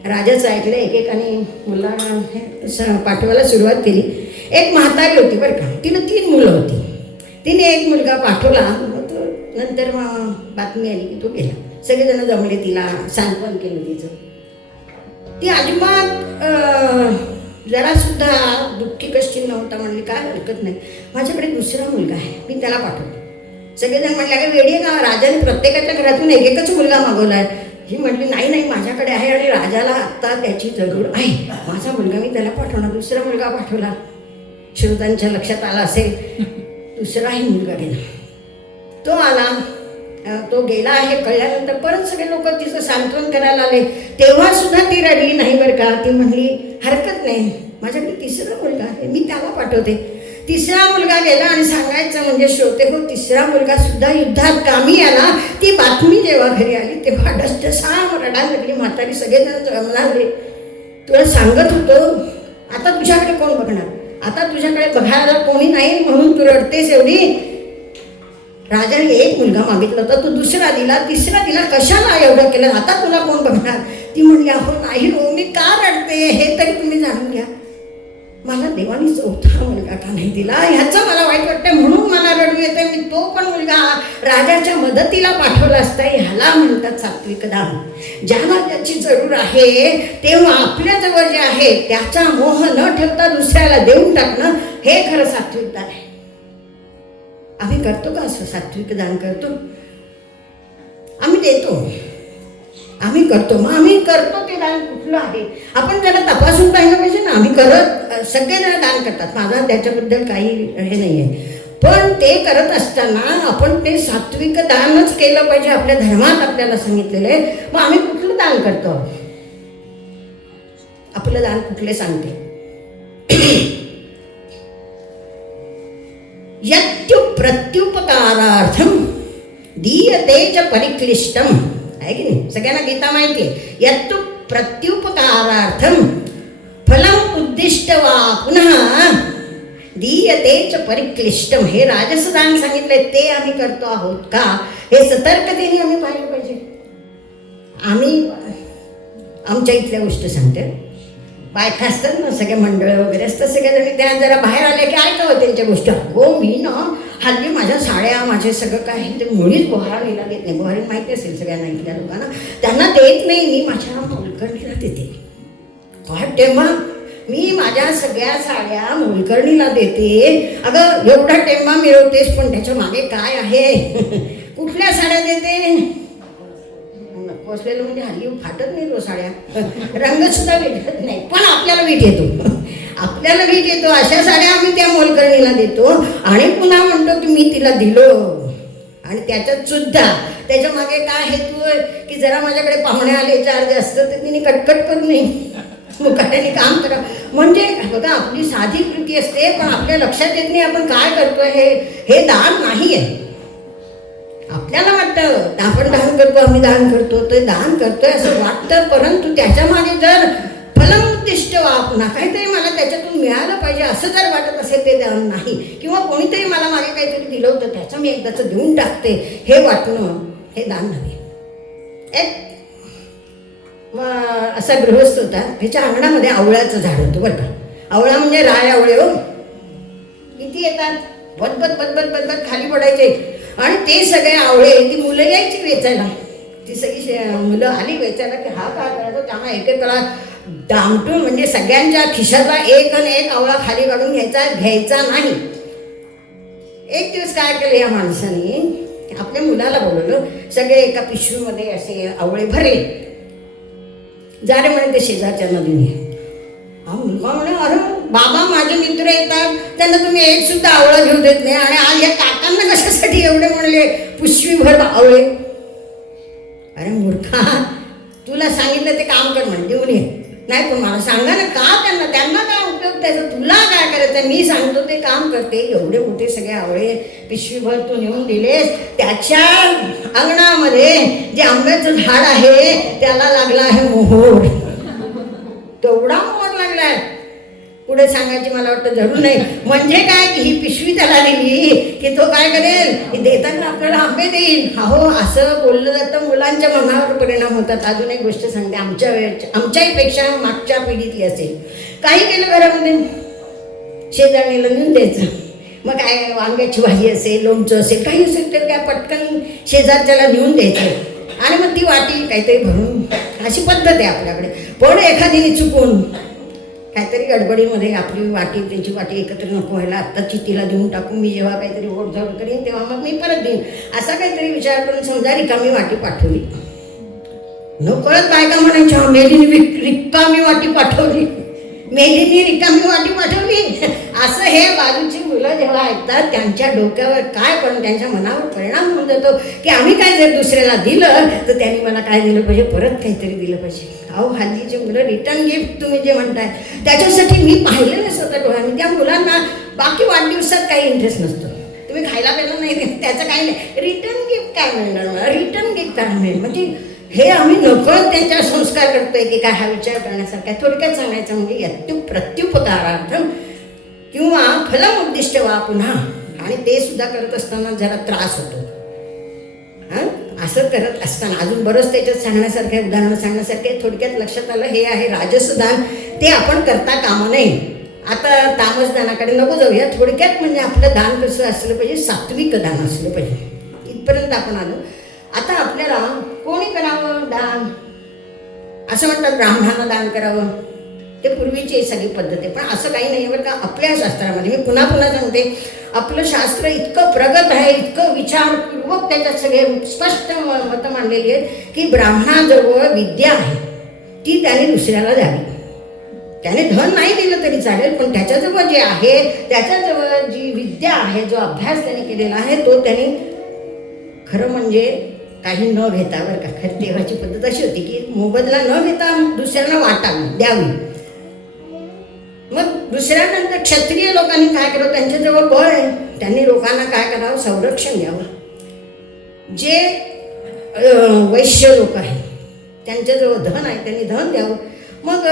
राजाचं ऐकलं, एकेकाने मुलांना पाठवायला सुरुवात केली. एक म्हातारी होती बरं का, तिला 3 मुलं होती. तिने एक मुलगा पाठवला, नंतर बातमी आली की तो गेला. सगळेजण जमले, तिला सांत्वन केलं तिचं. ती अजिबात जरा सुद्धा दुःखी कष्टी नव्हता. म्हणली काय हरकत नाही, माझ्याकडे दुसरा मुलगा आहे, मी त्याला पाठवतो. सगळेजण म्हटले अगं वेडी आहे का, राजाने प्रत्येकाच्या घरातून एक एकच मुलगा मागवला आहे. ही म्हटली नाही नाही, माझ्याकडे आहे आणि राजाला आत्ता त्याची जरूर आहे, माझा मुलगा मी त्याला पाठवणार. दुसरा मुलगा पाठवला. श्रोतांच्या लक्षात आला असेल, दुसराही मुलगा गेला. तो आला, तो गेला आहे कळल्यानंतर परत सगळे लोक तिचं सांत्वन करायला आले. तेव्हा सुद्धा ती रडली नाही बरं का. ती म्हणली हरकत नाही, माझ्याकडे तिसरा मुलगा आहे, मी त्याला पाठवते. तिसरा मुलगा गेला आणि सांगायचं म्हणजे श्रोते हो, तिसरा मुलगा सुद्धा युद्धात कामी आला. ती बातमी जेव्हा घरी आली तेव्हा डस्टसाम रडायला लागली म्हातारी. सगळेजण म्हणाले तुला सांगत होतो, आता तुझ्याकडे कोण बघणार, आता तुझ्याकडे बघायला कोणी नाही म्हणून तू रडतेस एवढी. राजाने एक मुलगा मागितला होता, तू दुसरा दिला, तिसरा दिला, कशाला एवढं केलं, आता तुला कोण बघणार. ती म्हणली अहो नाही हो, मी का रडते हे तरी तुम्ही जाणून घ्या. मला देवानी चौथा मुलगा का नाही दिला ह्याचं मला वाईट वाटतं, म्हणून मला रडू येते. मी तो पण मुलगा राजाच्या मदतीला पाठवला असता. ह्याला म्हणतात सात्विक दान. ज्याला त्याची जरूर आहे तेव्हा आपल्याजवळ जे आहे त्याचा मोह न ठेवता दुसऱ्याला देऊन टाकणं हे खरं सात्विक दान आहे. आम्ही करतो का असं सात्विक दान करतो? आम्ही देतो, आम्ही करतो. मग आम्ही करतो ते दान कुठलं आहे आपण त्याला तपासून पाहिलं पाहिजे ना. आम्ही करत सगळेजण दान करतात, माझा त्याच्याबद्दल काही हे नाही आहे. पण ते करत असताना आपण ते सात्विक दानच केलं पाहिजे, आपल्या धर्मात आपल्याला सांगितलेलं आहे. मग आम्ही कुठलं दान करतो? आपलं दान कुठले सांगते? प्रत्युपकारार्थम दीयते च परिक्लिष्टम, आहे की नाही? सगळ्यांना गीता माहिती आहे. यत्तु प्रत्युपकारार्थम फलम उद्दिष्ट वा पुन्हा दीयते च परिक्लिष्टम. हे राजसदान सांगितलंय ते आम्ही करतो आहोत का हे सतर्कतेने आम्ही पाहिलं पाहिजे. आम्ही आमच्या इथल्या गोष्ट सांगते. बायका असतात ना, सगळे मंडळ वगैरे असतात, सगळ्याजणी त्या जरा बाहेर आल्या की ऐकावं त्यांच्या गोष्टी. हो मी ना हल्ली माझ्या साड्या माझे सगळं काय ते मुळीच बोहारणीला देत नाही. बोहारी माहिती असेल सगळ्यांना, इथल्या लोकांना, त्यांना देत नाही, मी माझ्या मोलकर्णीला देते. काय टेम्हा, मी माझ्या सगळ्या साड्या मोलकर्णीला देते. अगं एवढा टेम्हा मिळवतेस पण त्याच्या मागे काय आहे? कुठल्या साड्या देते? बसलेलं म्हणजे हल्ली फाटत नाही तो साड्या, रंग सुद्धा विटत नाही, पण आपल्याला वीट येतो, आपल्याला वीट येतो. अशा साड्या आम्ही त्या मोलकर्णीला देतो आणि पुन्हा म्हणतो की मी तिला दिलो. आणि त्याच्यात सुद्धा त्याच्या मागे काय हेतू आहे की जरा माझ्याकडे पाहुणे आले चार जास्त तर तिने कटकट करू नये, मुकाट्याने काम करा. म्हणजे बघा आपली साधी कृती असते पण आपल्या लक्षात येत नाही आपण काय करतोय. हे दान नाही आहे. आपल्याला वाटतं आपण दान करतो, आम्ही दान करतो, ते दान करतोय असं वाटतं, परंतु त्याच्या मागे जर फलमुद्दिष्ट पुन्हा काहीतरी मला त्याच्यातून मिळालं पाहिजे असं जर वाटत असेल ते दान नाही. किंवा कोणीतरी मला मागे काहीतरी दिलं होतं त्याचं मी एकदाचं देऊन टाकते हे वाटणं हे दान नाही. एक असा गृहस्थ होता, त्याच्या अंगणामध्ये आवळ्याचं झाड होतं बरं का. आवळा म्हणजे राय आवळे हो, किती येतात बदबद बदबद बदबद खाली पडायचे. आणि ते सगळे आवळे ती मुलं यायची वेचायला, ती सगळी मुलं आली वेचायला की हा काय करायचं, त्यांना एक एकला दामटून म्हणजे सगळ्यांच्या खिशातला एक आणि एक आवळा खाली काढून घ्यायचा नाही. एक दिवस काय केलं या माणसाने, आपल्या मुलाला बोलवलं, सगळे एका पिशवीमध्ये असे आवळे भरले. जा रे म्हणे ते शेजारच्या नदीने. हा मुलगा म्हणे अरे बाबा माझे मित्र येतात त्यांना तुम्ही एक सुद्धा आवळा घेऊ देत नाही आणि आज या काकांना कशासाठी एवढे म्हणले पुष्वीभर आवळे. अरे मूर्खा, तुला सांगितलं ते काम कर म्हणे देऊन ये. नाही पण मला सांगा ना का त्यांना काय उपयोग त्याचा, तुला काय करायचं, मी सांगतो ते काम करते. एवढे मोठे सगळे आवळे पिशवीभर तू नेऊन दिलेस, त्याच्या अंगणामध्ये जे आंब्याचं झाड आहे त्याला लागला आहे मोहोर. तेवढा मोहर लागलाय, पुढे सांगायची मला वाटतं जरूर नाही. म्हणजे काय की ही पिशवी त्याला दिली की तो काय करेल, देताना आपल्याला आंबे देईल. हो असं बोललं जातं, मुलांच्या मनावर परिणाम होतात. अजून एक गोष्ट सांगते, आमच्याही मागच्या पिढीतली असेल. काही केलं घरामध्ये शेजारणीला नेऊन द्यायचं. मग काय वांग्याची भाजी असेल, लोणचं असेल, काही असेल तर काय पटकन शेजारच्याला नेऊन द्यायचं आणि मग ती वाटी काहीतरी भरून, अशी पद्धत आहे आपल्याकडे. पण एखादीने चुकून काहीतरी गडबडीमध्ये आपली वाटी त्यांची वाटी एकत्र नको व्हायला, आत्ता चितीला देऊन टाकून मी जेव्हा काहीतरी ओढझोड करीन तेव्हा मग मी परत देईन, असा काहीतरी विचार करून समजा रिकामी वाटी पाठवली. नकळत बायका म्हणायच्या मेलीने रिकामी वाटी पाठवली, मेलीने रिकामी वाटी पाठवली. असं हे बाजूची मुलं जेव्हा ऐकतात त्यांच्या डोक्यावर काय पण त्यांच्या मनावर परिणाम होऊन जातो की आम्ही काय जर दुसऱ्याला दिलं तर त्यांनी मला काय दिलं पाहिजे, परत काहीतरी दिलं पाहिजे. अहो हल्लीचे मुलं रिटर्न गिफ्ट तुम्ही जे म्हणताय त्याच्यासाठी मी पाहिलं नाही स्वतः डोळ्यांनी. त्या मुलांना बाकी वाढदिवसात काही इंटरेस्ट नसतो, तुम्ही खायला प्यायला नाही त्याचं काही नाही, रिटर्न गिफ्ट काय मिळणार मला, रिटर्न गिफ्ट काय मिळेल. म्हणजे हे आम्ही नकळत त्यांच्या संस्कार करतोय की काय हा विचार करण्यासारखा. थोडक्यात सांगायचं म्हणजे प्रत्युपकारार्थम किंवा फलमुद्दिष्ट वा पुन्हा, आणि ते सुद्धा करत असताना जरा त्रास होतो. हां असं करत असताना अजून बरंच त्याच्यात सांगण्यासारखं आहे, उदाहरणं सांगण्यासारखे. थोडक्यात लक्षात आलं हे आहे राजसदान, ते आपण करता कामा नये. आता तामस दानाकडे नको जाऊया. थोडक्यात म्हणजे आपलं दान कसं असलं पाहिजे, सात्विक दान असलं पाहिजे. इथपर्यंत आपण आलो. आता आपल्याला कोणी करावं दान, असं म्हणतात ब्राह्मणांना दान करावं, ते पूर्वीची सगळी पद्धत आहे. पण असं काही नाही बरं का. आपल्या शास्त्रामध्ये मी पुन्हा पुन्हा सांगते, आपलं शास्त्र इतकं प्रगत आहे, इतकं विचारपूर्वक त्याच्यात सगळे स्पष्ट मतं मांडलेली आहेत की ब्राह्मणाजवळ विद्या आहे ती त्याने दुसऱ्याला द्यावी. त्याने धन नाही दिलं तरी चालेल, पण त्याच्याजवळ जे आहे, त्याच्याजवळ जी विद्या आहे, जो अभ्यास त्याने केलेला आहे, तो त्याने खरं म्हणजे काही न घेता बरं का. खरं तेव्हाची पद्धत अशी होती की मोबदला न घेता दुसऱ्यांना वाटावी, द्यावी. मग दुसऱ्यानंतर क्षत्रिय लोकांनी काय करावं, त्यांच्याजवळ बळ आहे, त्यांनी लोकांना काय करावं, संरक्षण द्यावं. जे वैश्य लोक आहेत त्यांच्याजवळ धन आहे, त्यांनी धन द्यावं. मग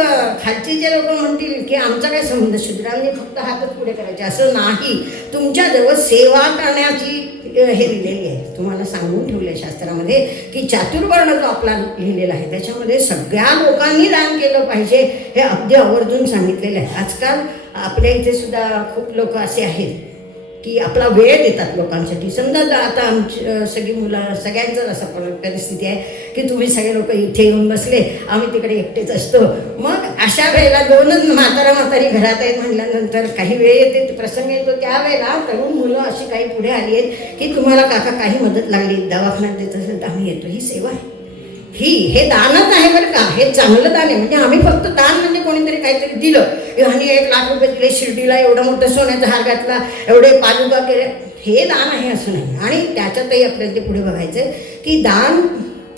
खालचे जे लोक म्हणतील की आमचा काय संबंध, शूद्रांनी फक्त हातच पुढे करायचे, असं नाही. तुमच्याजवळ सेवा करण्याची हे लिहिलेली आहे, तुम्हाला सांगून ठेवलं आहे शास्त्रामध्ये की चातुर्वर्ण जो आपला लिहिलेला आहे त्याच्यामध्ये सगळ्या लोकांनी दान केलं पाहिजे, हे अगदी आवर्जून सांगितलेलं आहे. आजकाल आपल्या इथे सुद्धा खूप लोक असे आहेत की आपला वेळ देतात लोकांसाठी. समजा आता आमची सगळी मुलं, सगळ्यांचंच असा परिस्थिती आहे की तुम्ही सगळे लोक इथे येऊन बसले, आम्ही तिकडे एकटेच असतो. मग अशा वेळेला दोनच म्हातारी घरात आहेत म्हटल्यानंतर काही वेळ येते, प्रसंग येतो, त्यावेळेला तरुण मुलं अशी काही पुढे आली आहेत की तुम्हाला काका काही मदत लागली, दवाखान्यात देत असेल तर आम्ही येतो. ही सेवा आहे, हे दानच आहे बरं का. हे चांगलं दान आहे. म्हणजे आम्ही फक्त दान म्हणजे कोणीतरी काहीतरी दिलं, आणि 1 लाख रुपये दिले, शिर्डीला एवढा मोठा सोन्याचा हार घातला, एवढे पादुका केले, हे दान आहे असं नाही. आणि त्याच्यातही आपल्याला ते पुढे बघायचं की दान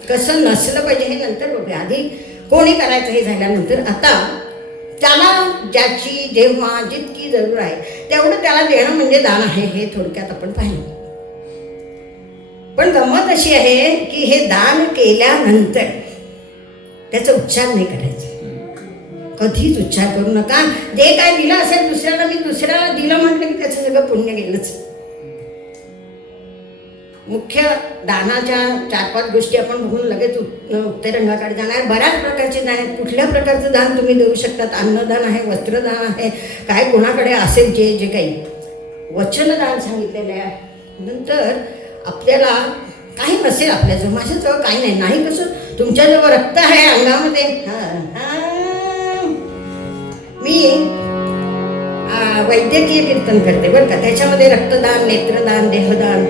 कसं नसलं पाहिजे हे नंतर बघूया. आधी कोणी करायचं हे झाल्यानंतर आता त्याला ज्याची जेव्हा जितकी जरूर आहे तेवढं त्याला देणं म्हणजे दान आहे, हे थोडक्यात आपण पाहिलं. पण गंमत अशी आहे की हे दान केल्यानंतर त्याचा उच्चार नाही करायचा. कधीच उच्चार करू नका. जे काय दिलं असेल दुसऱ्याला, मी दुसऱ्याला दिलं म्हटलं की त्याचं सगळं पुण्य गेलंच. मुख्य दानाच्या 4-5 गोष्टी आपण बघून लगेच उत्तरंगाकडे जाणार. बऱ्याच प्रकारचे दान आहेत. कुठल्या प्रकारचं दान तुम्ही देऊ शकतात. अन्नदान आहे, वस्त्रदान आहे, काय कोणाकडे असेल जे जे काही वचनदान सांगितलेलं आहे. नंतर आपल्याला काही नसेल आपल्याजवळ, माझ्याजवळ काही नाही, नाही कसं तुमच्याजवळ रक्त आहे अंगामध्ये. मी वैद्यकीय कीर्तन करते बरं का. त्याच्यामध्ये रक्तदान, नेत्रदान, देहदान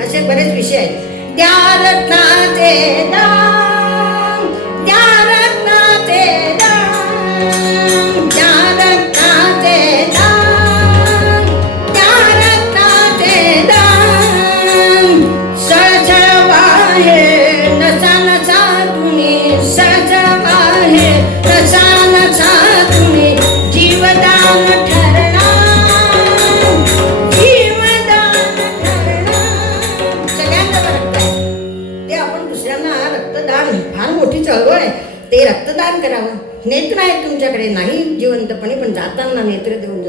असे बरेच विषय आहेत. त्या रत्नाचे दान, त्या रत्नाचे दान, त्या रत्नाचे दान, त्या रत्नाचे दान. सळसळ वाहे नसा नसा तुम्ही, सळसळ वाहे नसा नसा तुम्ही, जीवदान ठरणार, जीवदान ठरणार. सगळ्यांचं रक्त आहे ते आपण दुसऱ्यांना रक्तदान, फार मोठी चळवळ आहे. ते रक्तदान करावं. नेत्र आहेत तुमच्याकडे, नाही जिवंतपणे, पण जाताना नेत्र देऊन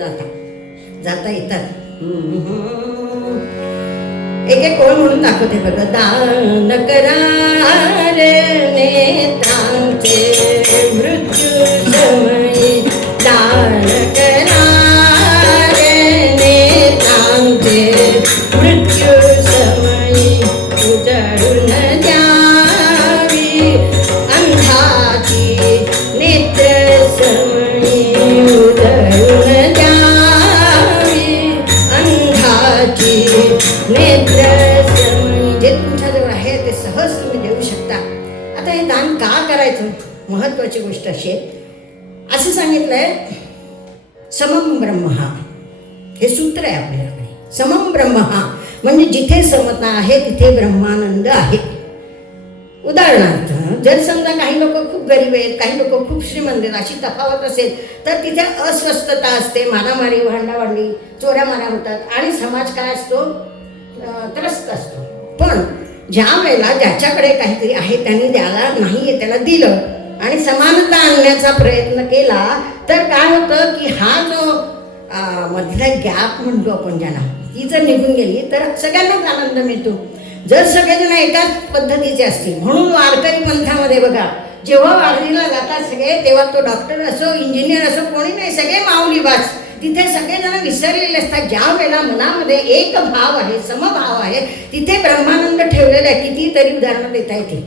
जाता येतात. एक कोण म्हणून दाखवते बघा. दान करा रे नेत्रांचे मृत्यू समयी, दान करा रे नेत्रांचे मृत्यू समयी, उजळून द्यावी अंधाची नेत्र समयी, वाची नेत्रस्य मणी. जे तुमच्याजवळ आहे ते सहज तुम्ही देऊ शकता. आता हे दान का करायचं, महत्वाची गोष्ट अशी आहे. असं सांगितलंय समम ब्रह्म, हे सूत्र आहे आपल्याकडे. समम ब्रह्म म्हणजे जिथे समता आहे तिथे ब्रह्मानंद आहे. उदाहरणार्थ जर समजा काही लोक खूप गरीब आहेत, काही लोक खूप श्रीमंत आहेत, अशी तफावत असेल तर तिथे अस्वस्थता असते, मारामारी, भांडाभांडी, चोऱ्यामारा होतात आणि समाज काय असतो, त्रस्त असतो. पण ज्या वेळेला ज्याच्याकडे काहीतरी आहे त्यांनी द्यायला नाही त्याला दिलं आणि समानता आणण्याचा प्रयत्न केला तर काय होतं की हा जो मधला गॅप म्हणतो आपण ज्याला, ती जर निघून गेली तर सगळ्यांनाच आनंद मिळतो. जर सगळेजण एकाच पद्धतीचे असतील, म्हणून वारकरी पंथामध्ये बघा जेव्हा वारीला जातात सगळे तेव्हा तो डॉक्टर असो, इंजिनियर असो, कोणी नाही, सगळे माऊली बाज. तिथे सगळेजण विसरलेले असतात. ज्या वेळेला मनामध्ये एक भाव आहे, समभाव आहे, तिथे ब्रह्मानंद ठेवलेला आहे. कितीतरी उदाहरणं देता येते.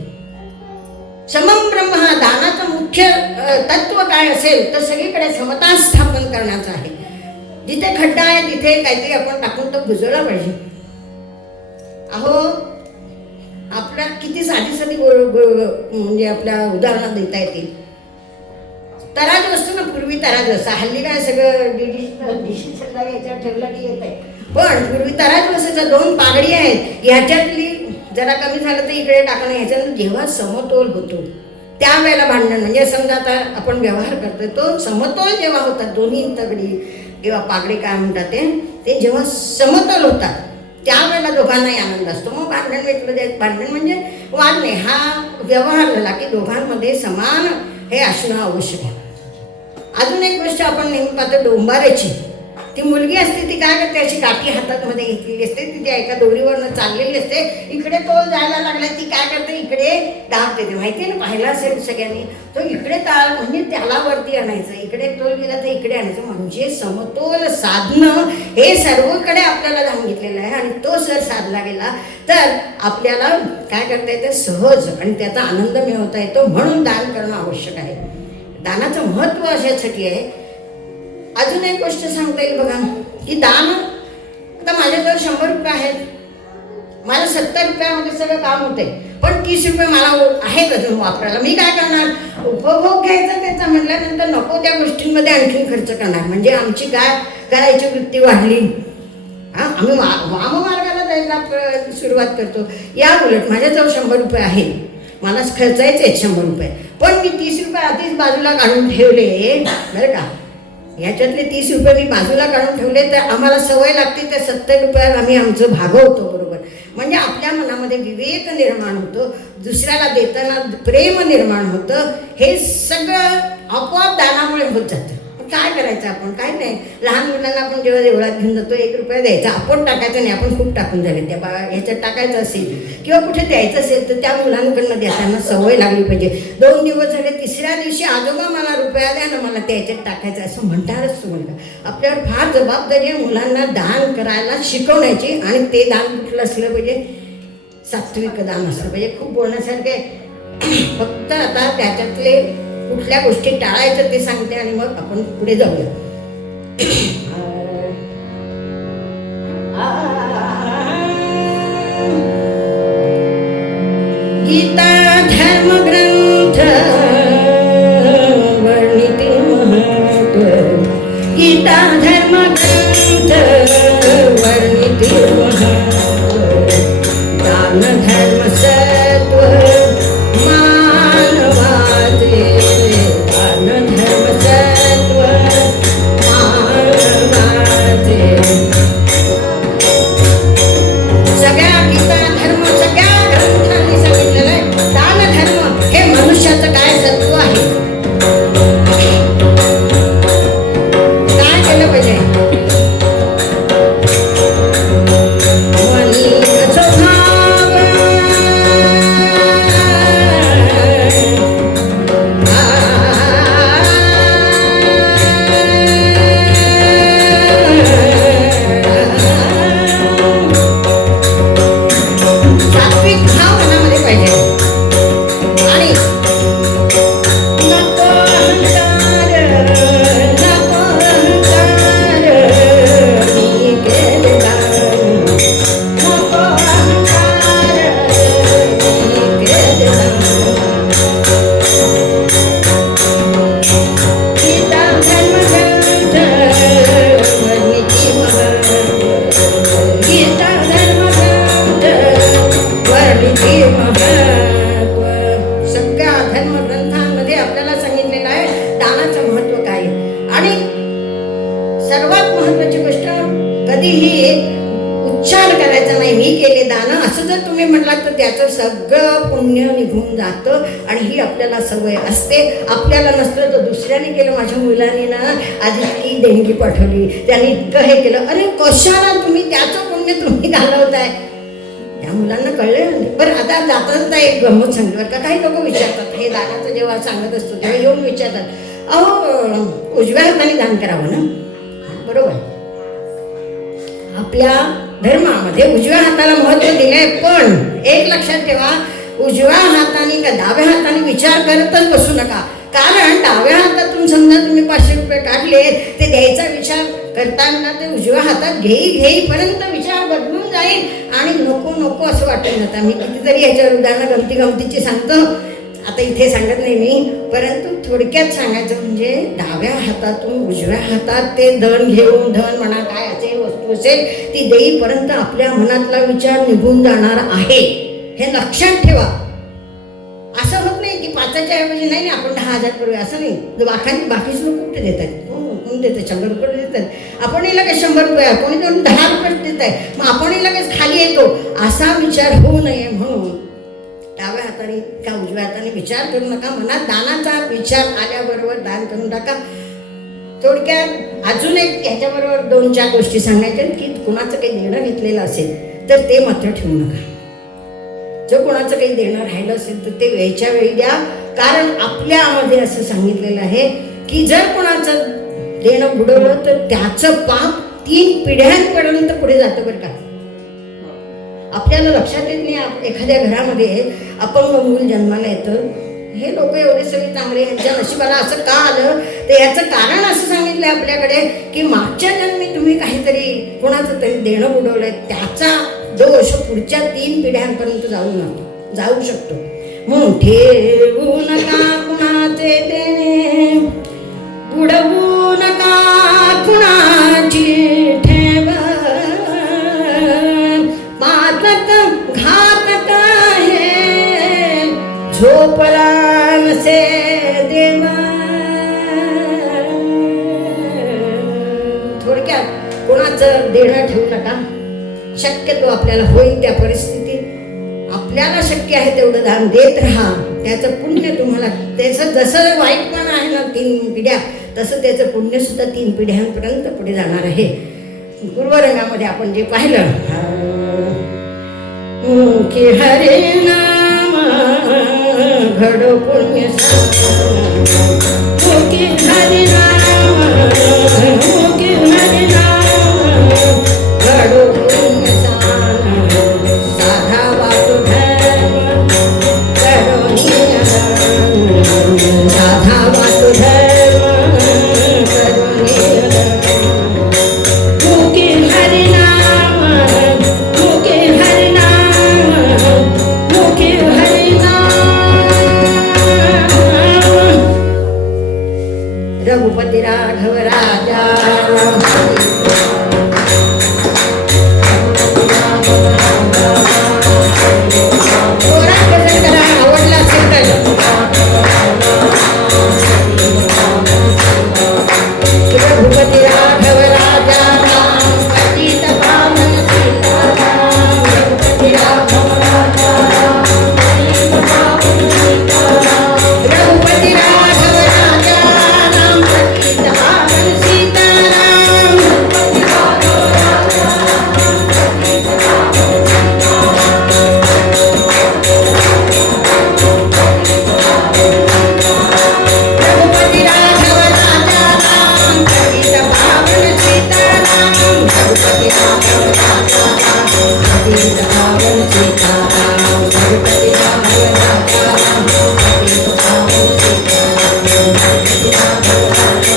समम ब्रह्म हा दानाचं मुख्य तत्व काय असेल तर सगळीकडे समता स्थापन करण्याचं आहे. जिथे खड्डा आहे तिथे काहीतरी आपण टाकून तो बुजवला पाहिजे. अहो आपल्या किती साधी साधी म्हणजे आपल्या उदाहरणं देता येतील. तराजू असतो ना, पूर्वी तराजू असा, हल्ली काय सगळं डिजिटल याच्यावर ठेवलं की येत आहे. पण पूर्वी तराजू असायचा, 2 पागडी आहेत, ह्याच्यातली जरा कमी झालं तर इकडे टाकणं. ह्याच्यानंतर जेव्हा समतोल होतो त्यावेळेला भांडण, म्हणजे समजा आता आपण व्यवहार करतोय तो समतोल जेव्हा होतात, दोन्ही तगडी किंवा पागडी काय म्हणतात ते जेव्हा समतोल होतात त्यावेळेला दोघांनाही आनंद असतो. मग भांडण भेटलं जायचं. भांडण म्हणजे वाद नाही, हा व्यवहार झाला की दोघांमध्ये समान हे असणं आवश्यक आहे. अजून एक गोष्ट आपण नेहमी पाहतो, डोंबाऱ्याची ती मुलगी असते, ती काय करते, अशी काठी हातात मध्ये घेतलेली असते, ती त्या एका दोरीवरनं चाललेली असते. इकडे तोल जायला लागला, ती काय करते, इकडे दाब देते. माहिती ना, पाहिला असेल सगळ्यांनी. तो इकडे ताळ म्हणजे त्याला वरती आणायचं, इकडे तोल गेला तर इकडे आणायचं. म्हणजे समतोल साधणं हे सर्वकडे आपल्याला सांगितलेलं आहे. आणि तो जर साधला गेला तर आपल्याला काय करता येतं, सहज, आणि त्याचा आनंद मिळवता येतो. म्हणून दान करणं आवश्यक आहे. दानाचं महत्त्व अशासाठी आहे. अजून एक गोष्ट सांगता येईल बघा की दान, आता माझ्याजवळ 100 रुपये आहेत, मला 70 रुपयामध्ये सगळं काम होते, पण 30 रुपये मला आहेत अजून वापरायला. मी काय करणार, उपभोग घ्यायचा त्याचा म्हटल्यानंतर नको त्या गोष्टींमध्ये आणखीन खर्च करणार. म्हणजे आमची काय करायची वृत्ती वाढली. आम्ही वाममार्गाला जायला सुरुवात करतो. या उलट माझ्याजवळ 100 रुपये आहेत, मला खर्चायचे आहेत 100 रुपये, पण मी 30 रुपये आधीच बाजूला काढून ठेवले बरं का. ह्याच्यातले 30 रुपये मी बाजूला काढून ठेवले तर आम्हाला सवय लागते त्या 70 रुपयात आम्ही आमचं भागवतो बरोबर. म्हणजे आपल्या मनामध्ये विवेक निर्माण होतो, दुसऱ्याला देताना प्रेम निर्माण होतं. हे सगळं आपोआप दानामुळे होत जातं. काय करायचं आपण, काय नाही. लहान मुलांना आपण जेव्हा देवळात घेऊन जातो 1 रुपया द्यायचा, आपण टाकायचं नाही, आपण खूप टाकून झाले त्या ह्याच्यात टाकायचं असेल किंवा कुठे द्यायचं असेल तर त्या मुलांकडनं देताना सवय लागली पाहिजे. 2 दिवस झाले, 3ऱ्या दिवशी आजोबा मला रुपया द्या ना, मला त्या ह्याच्यात टाकायचं असं म्हणणारच तो मुलगा. आपल्यावर फार जबाबदारी आहे मुलांना दान करायला शिकवण्याची. आणि ते दान कुठलं असलं पाहिजे, सात्विक दान असलं पाहिजे. खूप बोलण्यासारखं आहे, फक्त आता त्याच्यातले कुठल्या गोष्टी टाळायचं ते सांगते आणि मग आपण पुढे जाऊया. गीता धर्मग्रंथ वर्णिते महत्व, गीता धर्मग्रंथ वर्णिते महत्व, दान धर्म सत्व मानवाचे, दान धर्म सत्व मानवाचे. सगळ्या गीता धर्म सगळ्या ग्रंथांनी सांगितलेलं आहे विचार करायचा नाही मी केले दान असं जर तुम्ही म्हटलात तर त्याचं सगळं पुण्य निघून जातं आणि ही आपल्याला सवय असते. आपल्याला नसलं तर दुसऱ्याने केलं. माझ्या मुलाने ना आधी ती देणगी पाठवली, त्यांनी इतकं हे केलं. अरे कशाला तुम्ही त्याचं पुण्य तुम्ही घालवताय? त्या मुलांना कळलं नाही. बरं आता जाता एक गंमत सांगतो बरं का. काही लोक विचारतात हे दानाचं जेव्हा सांगत असतो तेव्हा येऊन विचारतात अहो उजव्या हाताने दान करावं ना. बरोबर, आपल्या धर्मामध्ये उजव्या हाताला महत्त्व दिलंय. पण एक लक्षात ठेवा, उजव्या हाताने का डाव्या हाताने विचार करतच बसू नका. कारण डाव्या हातातून समजा तुम्ही 500 रुपये काढले ते द्यायचा विचार करताना ते उजव्या हातात घेईपर्यंत विचार बदलून जाईल आणि नको नको असं वाटून जातं. मी कितीतरी ह्याच्यावर उदाहरणं गमतीची सांगतो, आता इथे सांगत नाही मी, परंतु थोडक्यात सांगायचं म्हणजे डाव्या हातातून उजव्या हातात ते धन घेऊन, धन म्हणा काय असेल वस्तू असेल ती देईपर्यंत आपल्या मनातला विचार निघून जाणार आहे. हे लक्षात ठेवा. असं होत नाही की 5च्या ऐवजी नाही आपण 10,000 करूया असं नाही. बाकीचे लोक कुठे देतात? कोण देतात? 100 रुपये देतात. आपण लगेच 100 रुपये, कोणी 10 रुपये देत आहे, मग आपण लगेच खाली येतो. असा विचार होऊ नये म्हणून डाव्या हाताने का उजव्या हाताने विचार करू नका. मनात दानाचा विचार आल्याबरोबर दान करून टाका. थोडक्यात अजून एक ह्याच्याबरोबर 2-4 गोष्टी सांगायच्या की कुणाचं काही देणं घेतलेलं असेल तर ते मात्र ठेवू नका. जर कोणाचं काही देणं राहिलं असेल तर ते वेळच्या वेळी द्या. कारण आपल्यामध्ये असं सांगितलेलं आहे की जर कोणाचं देणं बुडवलं तर त्याचं पाप 3 पिढ्यांपर्यंत पुढे जातं बरं का. आपल्याला लक्षात येत नाही एखाद्या घरामध्ये अपंग मूल जन्माला येतं. हे लोक एवढे सगळे चांगले, यांच्या नशिबाला असं का आलं तर याचं कारण असं सांगितलंय आपल्याकडे की मागच्या जन्मी तुम्ही काहीतरी कोणाचं तरी देणं बुडवलंय, त्याचा दोष पुढच्या 3 पिढ्यांपर्यंत जाऊ शकतो. म्हणून ठेवू नका कुणाचे देणे, बुडवू नका कुणाची ठेव, पातक घातक आहे झोपला नसे देवा. थोडक्यात कोणाचं देणं ठेवू नका. शक्यतो आपल्याला होईल त्या परिस्थितीत आपल्याला शक्य आहे तेवढं दान देत राहा. त्याचं पुण्य तुम्हाला, त्याचं जसं वाईटपण आहे ना 3 पिढ्या, तसं त्याचं पुण्य सुद्धा 3 पिढ्यांपर्यंत पुढे जाणार आहे. पूर्वरंगामध्ये आपण जे पाहिलं की हरे नाम घडो पुण्य की हरे नाम की हरे नाम घडो पुण्य साधा वाटू धर्म करुणीय साधा वाटू धर्म करुणीय मुके हरि नाम मुके हरि नाम मुके हरि नाम. रघुपती राघव राजा आवडला असेल तर रघुपती राघव राजा पतित पावन सीताराम. रघुपती राघव राजा रघुपती राघव राजा राम पतित पावन सीताराम. रघुपती राघव राजा राम पतित पावन सीताराम. रघुपती राघव राजा राम पतित पावन सीताराम. रघुपती राघव राजा राम पतित पावन सीताराम. रघुपती राघव राजा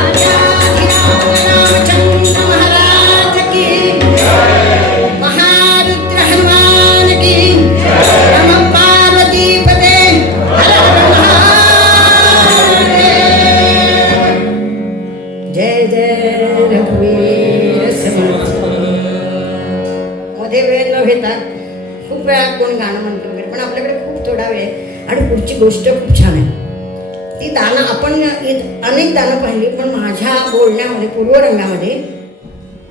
राजाधिराज रामचंद्र महाराज की, महारुद्र हनुमान की, नमः पार्वती पते हर हर महादेव. जय जय रघुवीर समर्थ. मध्ये वेळ न घेता खूप वेळा कोण गाणं म्हणतो वगैरे, पण आपल्याकडे खूप थोडा वेळ आहे. आणि पुढची गोष्ट खूप छान आहे. ती दानं आपण अनेक दानं पाहिली, पण माझ्या बोलण्यामध्ये पूर्वरंगामध्ये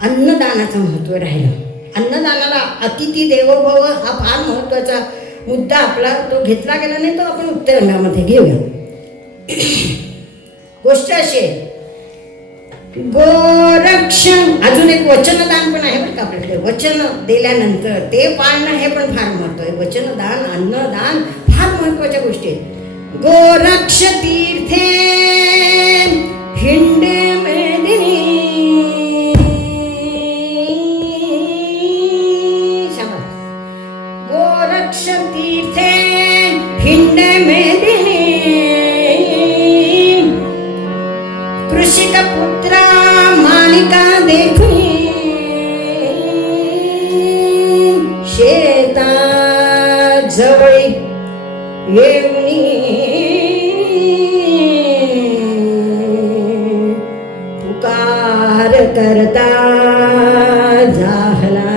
अन्नदानाचं महत्त्व राहिलं. अन्नदानाला अतिथी देवो भव हा फार महत्त्वाचा मुद्दा आपला तो घेतला गेला नाही, तो आपण उत्तरांगामध्ये घेऊया. गोष्ट अशी आहे, गोरक्षण अजून एक वचनदान पण आहे बरं का आपल्याकडे. वचन दिल्यानंतर ते पाळणं हे पण फार महत्व आहे. वचनदान, अन्नदान फार महत्वाच्या गोष्टी आहेत. गोरक्ष तीर्थे हिंडे मेदिनी, शाबास. गोरक्ष तीर्थे हिंडे मेदिनी, कृषिक पुत्रा मालिका देखुनी, शेता जवळ येऊनी पुकार करता झाला.